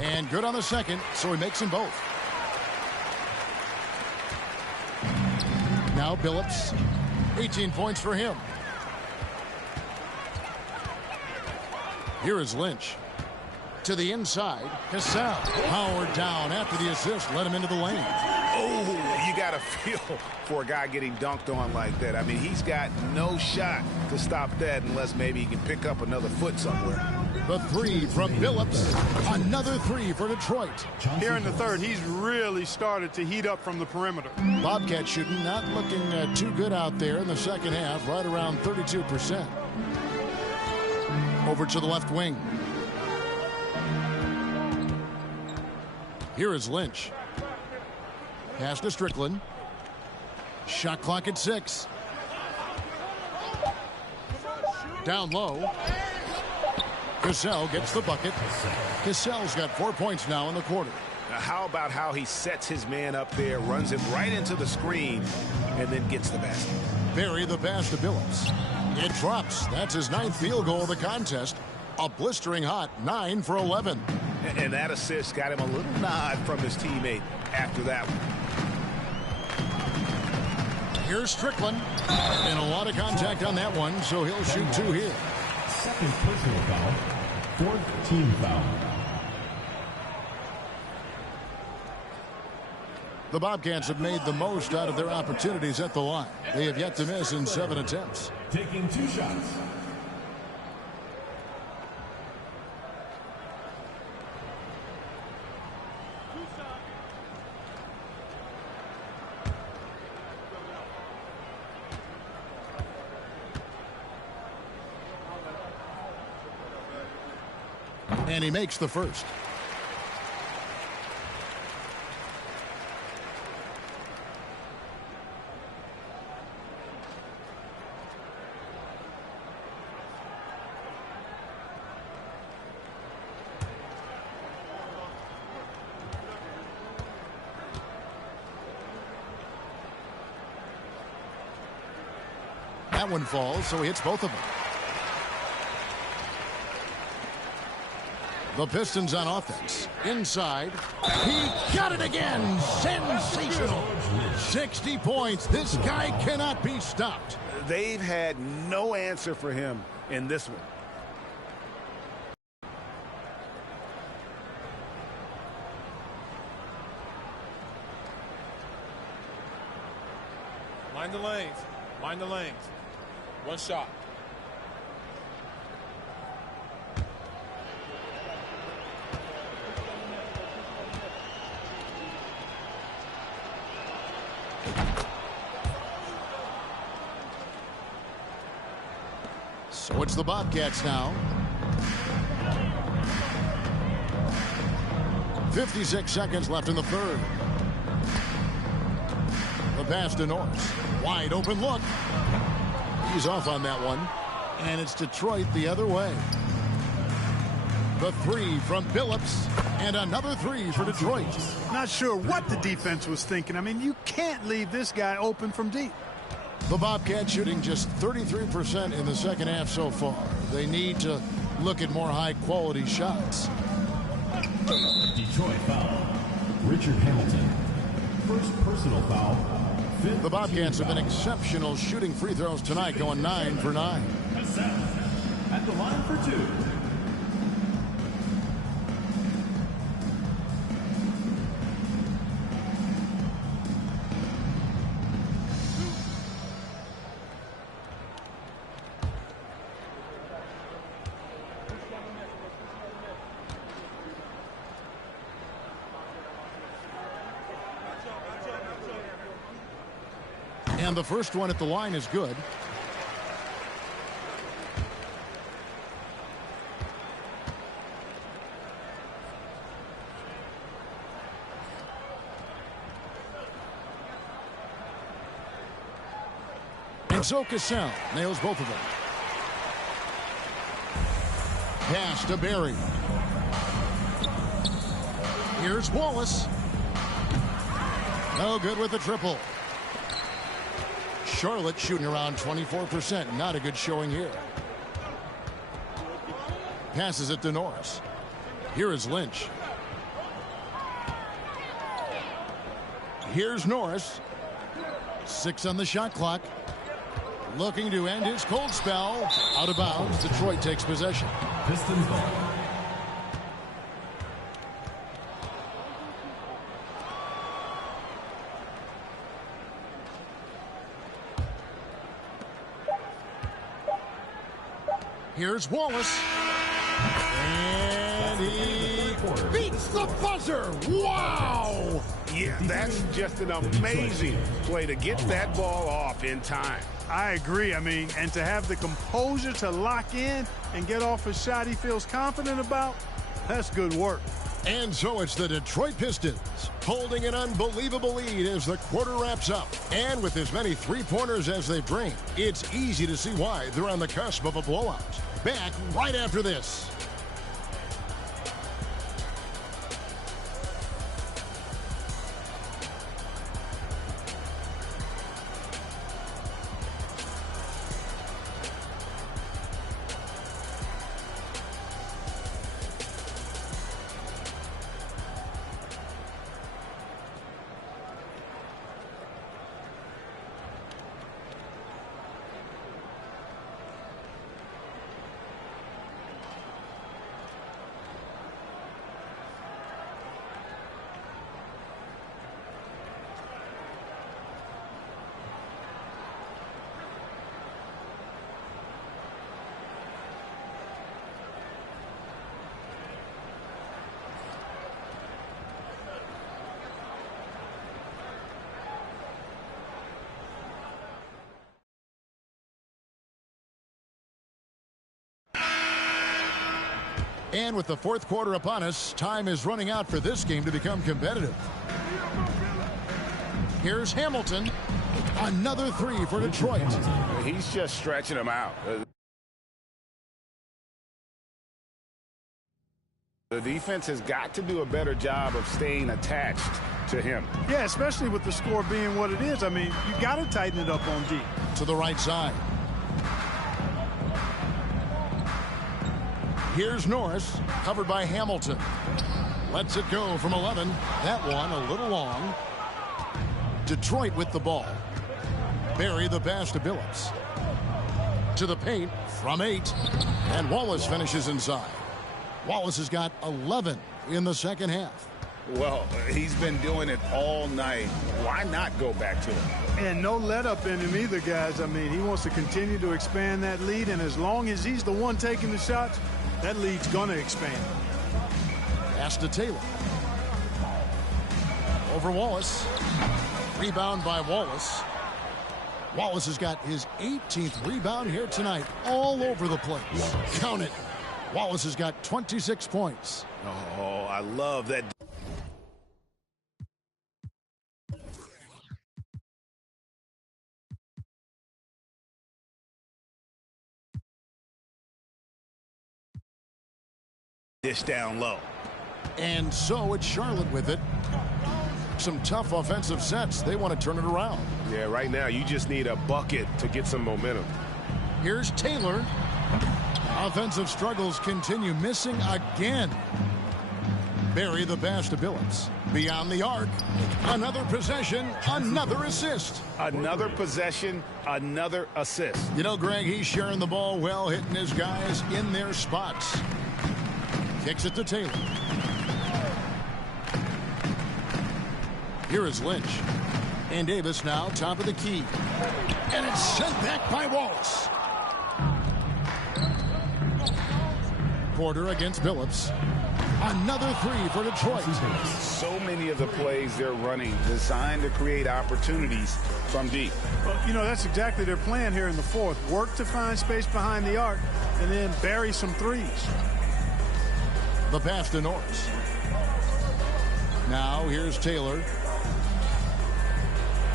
And good on the second, so he makes them both. Now Billups, 18 points for him. Here is Lynch. To the inside, Cassell. Powered down after the assist, let him into the lane. Oh, you got to feel for a guy getting dunked on like that. I mean, he's got no shot to stop that unless maybe he can pick up another foot somewhere. The three from Billups. Another three for Detroit. Here in the third, he's really started to heat up from the perimeter. Bobcats shooting not looking too good out there in the second half, right around 32%. Over to the left wing. Here is Lynch. Pass to Strickland. Shot clock at 6. Down low. Cassell gets the bucket. Cassell's got 4 points now in the quarter. Now, how about how he sets his man up there, runs him right into the screen, and then gets the basket. Bury the pass to Billups. It drops. That's his 9th field goal of the contest. A blistering hot 9 for 11. And that assist got him a little nod from his teammate after that one. Here's Strickland. And a lot of contact on that one, so he'll shoot 2 here. Second personal foul, fourth team foul. The Bobcats have made the most out of their opportunities at the line. They have yet to miss in 7 attempts. Taking 2 shots. And he makes the first. That one falls, so he hits both of them. The Pistons on offense. Inside. He got it again. Sensational. 60 points. This guy cannot be stopped. They've had no answer for him in this one. Mind the lanes. Mind the lanes. One shot. So it's the Bobcats now. 56 seconds left in the third. The pass to Norris. Wide open look. He's off on that one. And it's Detroit the other way. The three from Billups. And another three for Detroit. Not sure what the defense was thinking. I mean, you can't leave this guy open from deep. The Bobcats shooting just 33% in the second half so far. They need to look at more high-quality shots. Detroit foul. Richard Hamilton. First personal foul, The Bobcats have been exceptional shooting free throws tonight, going 9 for 9. At the line for 2. And the first one at the line is good. And so Cassell nails both of them. Pass to Barry. Here's Wallace. No good with the triple. Charlotte shooting around 24%. Not a good showing here. Passes it to Norris. Here is Lynch. Here's Norris. 6 on the shot clock. Looking to end his cold spell. Out of bounds. Detroit takes possession. Pistons ball. Here's Wallace. And he beats the buzzer. Wow! Yeah, that's just an amazing play to get that ball off in time. I agree. I mean, and to have the composure to lock in and get off a shot he feels confident about, that's good work. And so it's the Detroit Pistons holding an unbelievable lead as the quarter wraps up. And with as many three-pointers as they bring, it's easy to see why they're on the cusp of a blowout. Back right after this. And with the fourth quarter upon us, time is running out for this game to become competitive. Here's Hamilton. Another three for Detroit. He's just stretching them out. The defense has got to do a better job of staying attached to him. Yeah, especially with the score being what it is. I mean, you got to tighten it up on D. To the right side. Here's Norris, covered by Hamilton. Lets it go from 11. That one a little long. Detroit with the ball. Barry the pass to Billups. To the paint from 8. And Wallace finishes inside. Wallace has got 11 in the second half. Well, he's been doing it all night. Why not go back to him? And no let up in him either, guys. I mean, he wants to continue to expand that lead, and as long as he's the one taking the shots, that lead's going to expand. Pass to Taylor. Over Wallace. Rebound by Wallace. Wallace has got his 18th rebound here tonight. All over the place. Count it. Wallace has got 26 points. Oh, I love that. Dish down low. And so it's Charlotte with it. Some tough offensive sets. They want to turn it around. Yeah, right now you just need a bucket to get some momentum. Here's Taylor. Offensive struggles continue, missing again. Bury the pass to Billups. Beyond the arc. Another possession, another assist. Another possession, another assist. You know, Greg, he's sharing the ball well, hitting his guys in their spots. Kicks it to Taylor. Here is Lynch. And Davis now top of the key. And it's sent back by Wallace. Porter against Billups. Another three for Detroit. So many of the plays they're running designed to create opportunities from deep. Well, you know, that's exactly their plan here in the fourth. Work to find space behind the arc and then bury some threes. The pass to Norris. Now here's Taylor.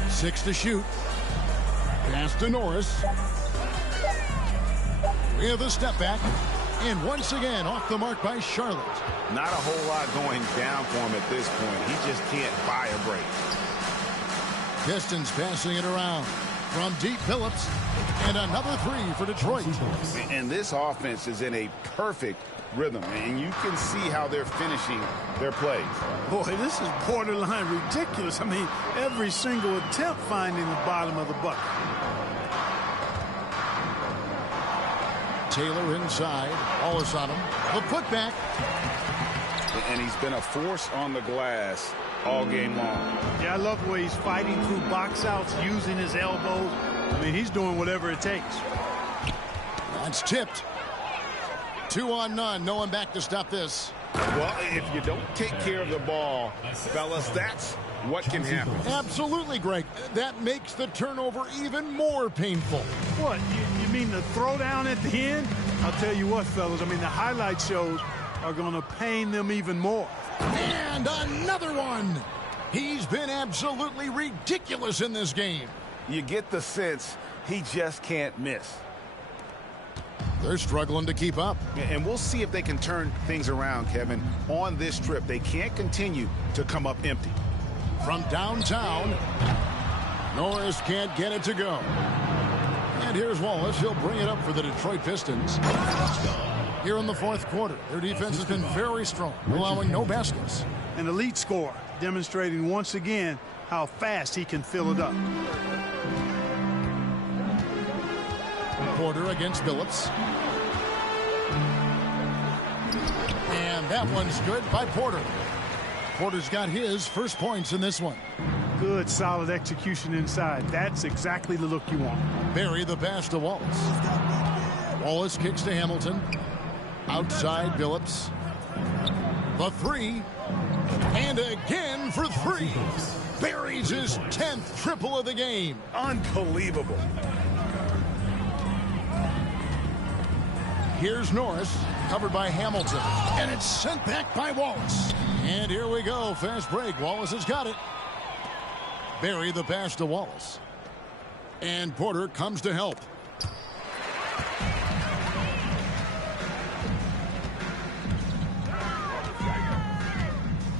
6 to shoot. Pass to Norris. We have a step back. And once again, off the mark by Charlotte. Not a whole lot going down for him at this point. He just can't buy a break. Pistons passing it around. From deep, Billups. And another three for Detroit. And this offense is in a perfect rhythm. And you can see how they're finishing their plays. Boy, this is borderline ridiculous. I mean, every single attempt finding the bottom of the bucket. Taylor inside. Wallace on him. The putback. And he's been a force on the glass all game long. Yeah, I love the way he's fighting through box outs, using his elbows. I mean, he's doing whatever it takes. That's tipped. 2 on none. No one back to stop this. Well, if you don't take care of the ball, fellas, that's what can happen. Absolutely, Greg. That makes the turnover even more painful. What, you mean the throwdown at the end? I'll tell you what, fellas, I mean, the highlight shows are going to pain them even more. And another one. He's been absolutely ridiculous in this game. You get the sense he just can't miss. They're struggling to keep up. And we'll see if they can turn things around, Kevin. On this trip, they can't continue to come up empty. From downtown, Norris can't get it to go. And here's Wallace. He'll bring it up for the Detroit Pistons. Here in the fourth quarter, their defense has been very strong, allowing no baskets. An elite scorer, demonstrating once again how fast he can fill it up. Porter against Billups. And that one's good by Porter. Porter's got his first points in this one. Good, solid execution inside. That's exactly the look you want. Bury the pass to Wallace. Wallace kicks to Hamilton. Outside Billups. The three. And again for three. Buries his 10th triple of the game. Unbelievable. Here's Norris, covered by Hamilton. And it's sent back by Wallace. And here we go. Fast break. Wallace has got it. Bury the pass to Wallace. And Porter comes to help.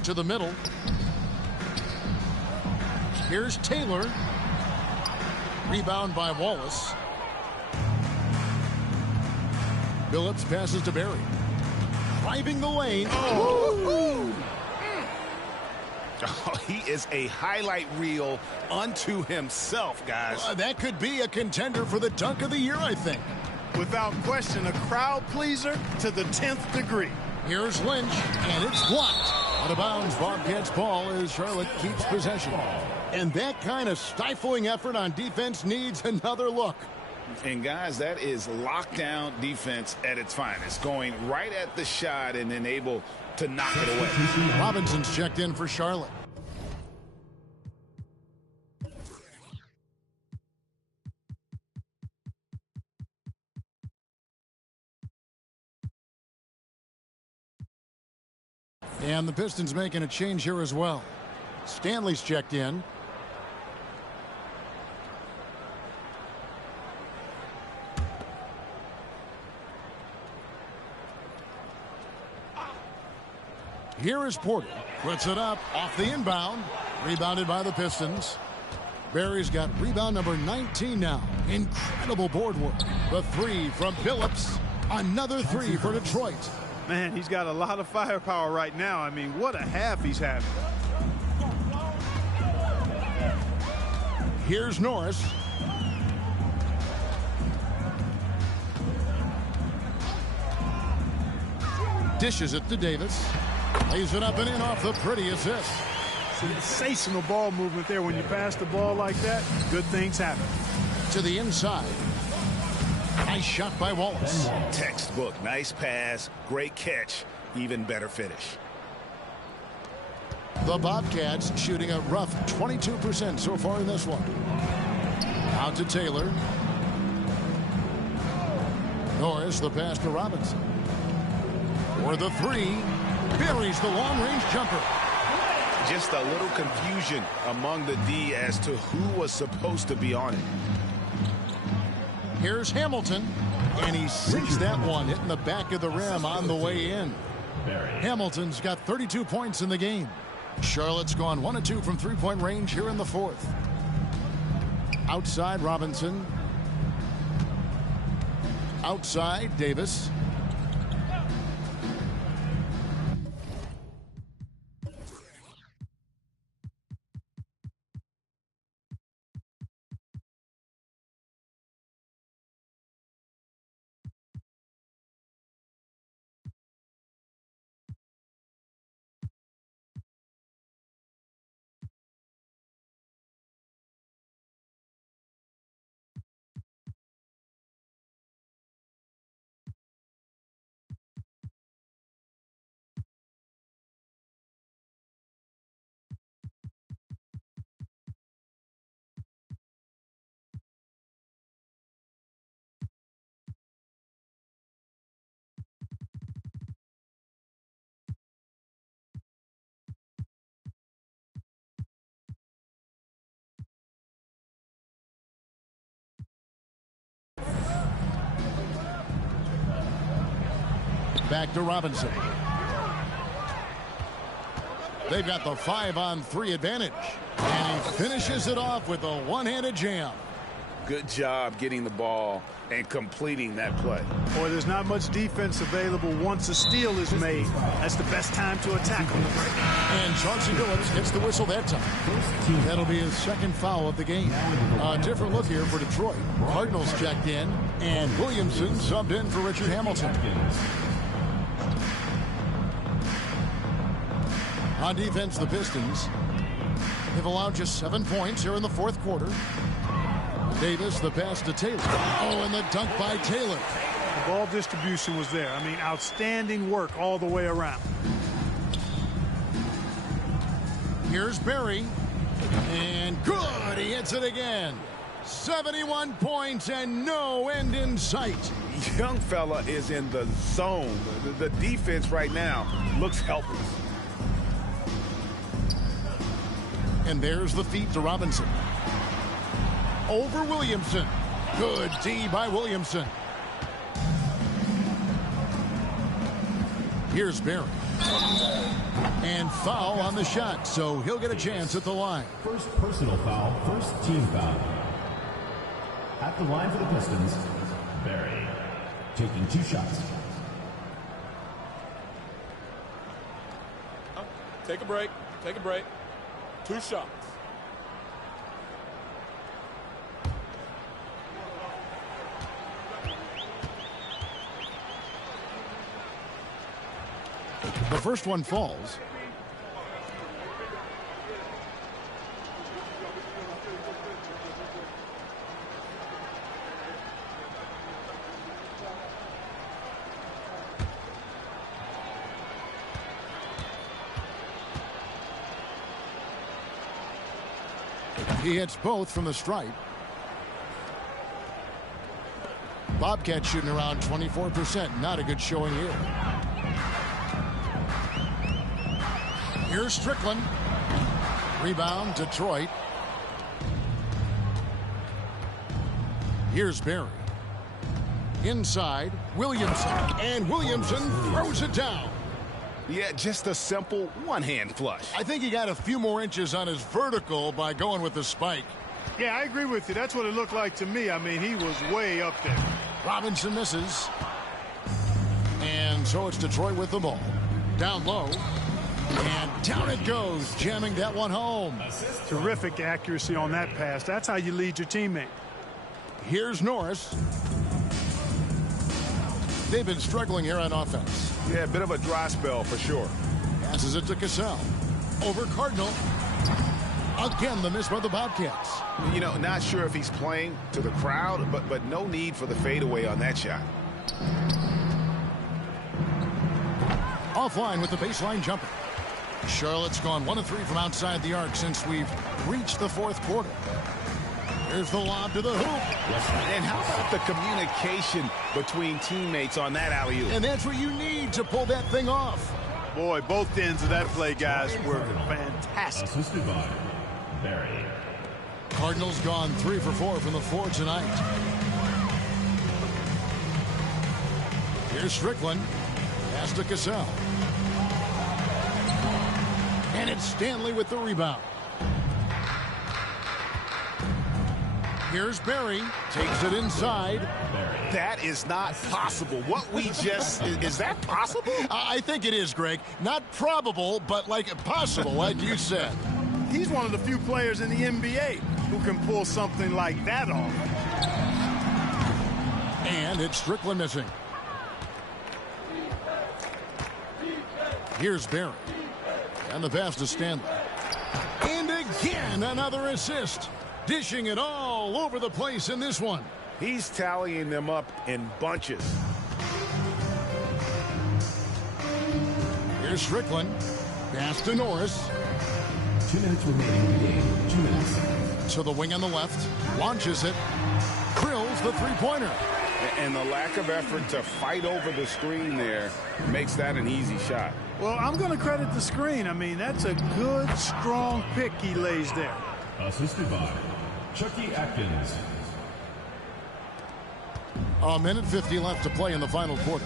To the middle. Here's Taylor. Rebound by Wallace. Billups passes to Barry. Driving the lane. Oh, he is a highlight reel unto himself, guys. That could be a contender for the dunk of the year, I think. Without question, a crowd pleaser to the 10th degree. Here's Lynch, and it's blocked. Out of bounds, Bobcats ball as Charlotte keeps possession. And that kind of stifling effort on defense needs another look. And, guys, that is lockdown defense at its finest. Going right at the shot and then able to knock it away. Robinson's checked in for Charlotte. And the Pistons making a change here as well. Stanley's checked in. Here is Porter. Puts it up off the inbound. Rebounded by the Pistons. Barry's got rebound number 19 now. Incredible board work. The three from Billups. Another three for Detroit. Man, he's got a lot of firepower right now. I mean, what a half he's having. Here's Norris. Dishes it to Davis. Lays it up and in off the pretty assist. Sensational ball movement there. When you pass the ball like that, good things happen. To the inside. Nice shot by Wallace. Textbook. Nice pass. Great catch. Even better finish. The Bobcats shooting a rough 22% so far in this one. Out to Taylor. Norris, the pass to Robinson. For the three. Buries the long-range jumper. Just a little confusion among the D as to who was supposed to be on it. Here's Hamilton. And he sinks that one, hitting the back of the rim on the way in. Hamilton's got 32 points in the game. Charlotte's gone 1 of 2 from three-point range here in the fourth. Outside Robinson. Outside Davis. Back to Robinson. They've got the 5-on-3 advantage. And he finishes it off with a one-handed jam. Good job getting the ball and completing that play. Boy, there's not much defense available once a steal is made. That's the best time to attack on the break. And Chauncey Billups gets the whistle that time. That'll be his second foul of the game. A different look here for Detroit. Cardinals checked in, and Williamson subbed in for Richard Hamilton. On defense, the Pistons have allowed just 7 points here in the fourth quarter. Davis, the pass to Taylor. Oh, and the dunk by Taylor. The ball distribution was there. I mean, outstanding work all the way around. Here's Barry. And good. He hits it again. 71 points and no end in sight. Young fella is in the zone. The defense right now looks helpless. And there's the feed to Robinson. Over Williamson. Good D by Williamson. Here's Barry. And foul on the shot, so he'll get a chance at the line. First personal foul, first team foul. At the line for the Pistons, Barry taking 2 shots. Take a break. Take a break. 2 shots. The first one falls. He hits both from the stripe. Bobcats shooting around 24%. Not a good showing here. Here's Strickland. Rebound, Detroit. Here's Barry. Inside, Williamson. And Williamson throws it down. Yeah, just a simple one-hand flush. I think he got a few more inches on his vertical by going with the spike. Yeah, I agree with you. That's what it looked like to me. I mean, he was way up there. Robinson misses. And so it's Detroit with the ball. Down low. And down it goes, jamming that one home. Terrific accuracy on that pass. That's how you lead your teammate. Here's Norris. They've been struggling here on offense. Yeah, a bit of a dry spell for sure. Passes it to Cassell. Over Cardinal. Again, the miss by the Bobcats. You know, not sure if he's playing to the crowd, but no need for the fadeaway on that shot. Offline with the baseline jumper. Charlotte's gone 1 of 3 from outside the arc since we've reached the fourth quarter. Here's the lob to the hoop. And how about the communication between teammates on that alley-oop? And that's what you need to pull that thing off. Boy, both ends of that play, guys, were fantastic. Assisted by Barry. Cardinals gone 3 for 4 from the floor tonight. Here's Strickland. Pass to Cassell. And it's Stanley with the rebound. Here's Barry. Takes it inside. That is not possible. What we just... is that possible? I think it is, Greg. Not probable, but like possible, like you said. He's one of the few players in the NBA who can pull something like that off. And it's Strickland missing. Here's Barry. And the pass to Stanley. And again, another assist. Dishing it all over the place in this one. He's tallying them up in bunches. Here's Strickland. Pass to Norris. 2 minutes remaining in the game. 2 minutes. To the wing on the left. Launches it. Drills the three-pointer. And the lack of effort to fight over the screen there makes that an easy shot. Well, I'm going to credit the screen. I mean, that's a good, strong pick he lays there. Assisted by Chucky Atkins. A minute 50 left to play in the final quarter.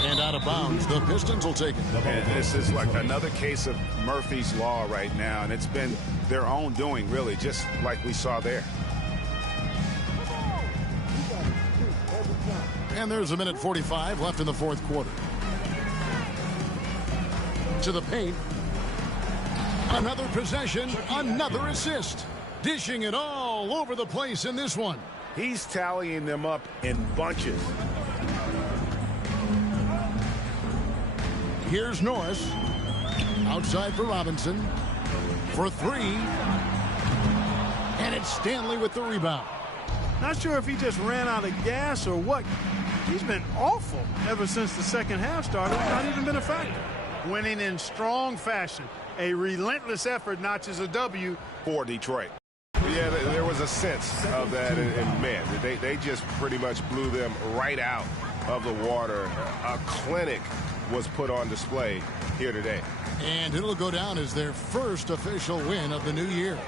And out of bounds, the Pistons will take it. And this is like another case of Murphy's Law right now, and it's been their own doing, really, just like we saw there. And there's a minute 45 left in the fourth quarter. To the paint. Another possession, another assist. Dishing it all over the place in this one. He's tallying them up in bunches. Here's Norris. Outside for Robinson. For 3. And it's Stanley with the rebound. Not sure if he just ran out of gas or what. He's been awful ever since the second half started. Not even been a factor. Winning in strong fashion. A relentless effort notches a W for Detroit. Yeah, there was a sense of that, and man, they just pretty much blew them right out of the water. A clinic was put on display here today. And it'll go down as their first official win of the new year.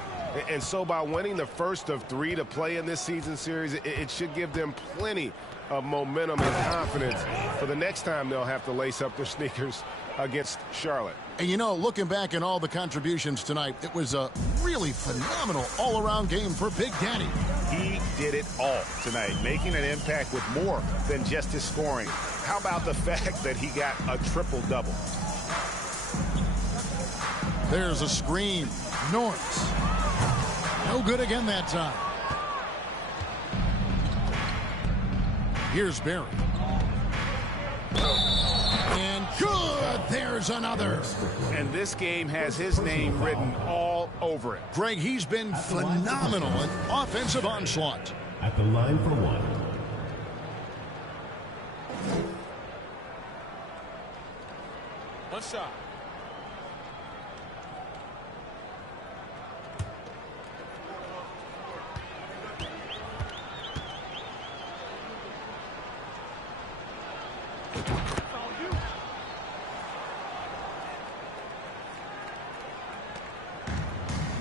And so by winning the first of 3 to play in this season series, it should give them plenty of momentum and confidence for the next time they'll have to lace up their sneakers against Charlotte. And you know, looking back at all the contributions tonight, it was a really phenomenal all-around game for Big Daddy. He did it all tonight, making an impact with more than just his scoring. How about the fact that he got a triple-double? There's a screen. Norris. No good again that time. Here's Barry. And good. There's another. And this game has his name written all over it. Greg, he's been phenomenal in offensive onslaught. At the line for 1. One shot.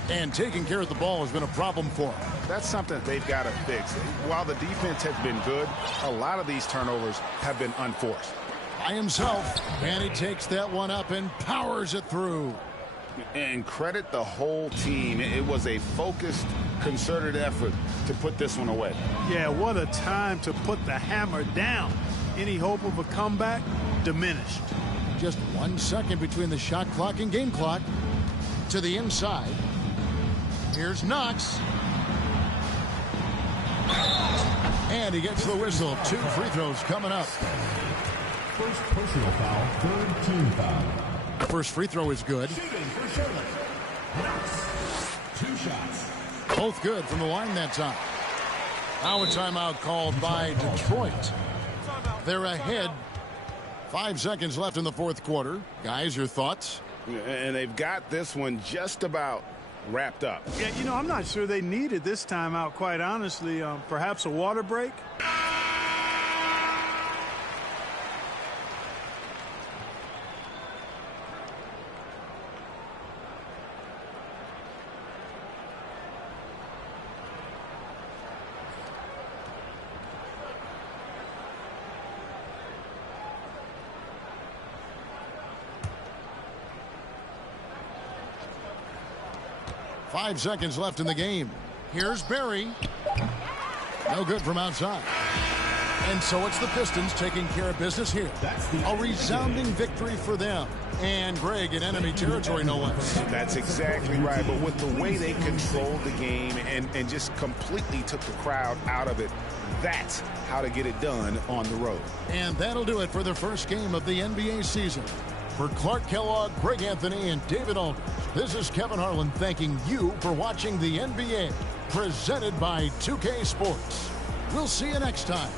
And taking care of the ball has been a problem for him. That's something they've got to fix. While the defense has been good, a lot of these turnovers have been unforced. By himself, and he takes that one up and powers it through. And credit the whole team. It was a focused, concerted effort to put this one away. Yeah, what a time to put the hammer down. Any hope of a comeback diminished. Just 1 second between the shot clock and game clock. To the inside. Here's Knox. And he gets the whistle. 2 free throws coming up. First personal foul, third team foul. First free throw is good. Shooting for Charlotte. Knox. 2 shots. Both good from the line that time. Now a timeout called by Detroit. They're ahead. 5 seconds left in the fourth quarter. Guys, your thoughts? And they've got this one just about wrapped up. Yeah, you know, I'm not sure they needed this timeout, quite honestly. Perhaps a water break? 5 seconds left in the game. Here's Barry. No good from outside. And so it's the Pistons taking care of business here. A resounding victory for them. And Greg in enemy territory, no less. That's exactly right. But with the way they controlled the game and just completely took the crowd out of it, that's how to get it done on the road. And that'll do it for the first game of the NBA season. For Clark Kellogg, Greg Anthony, and David Aldridge, this is Kevin Harlan thanking you for watching the NBA, presented by 2K Sports. We'll see you next time.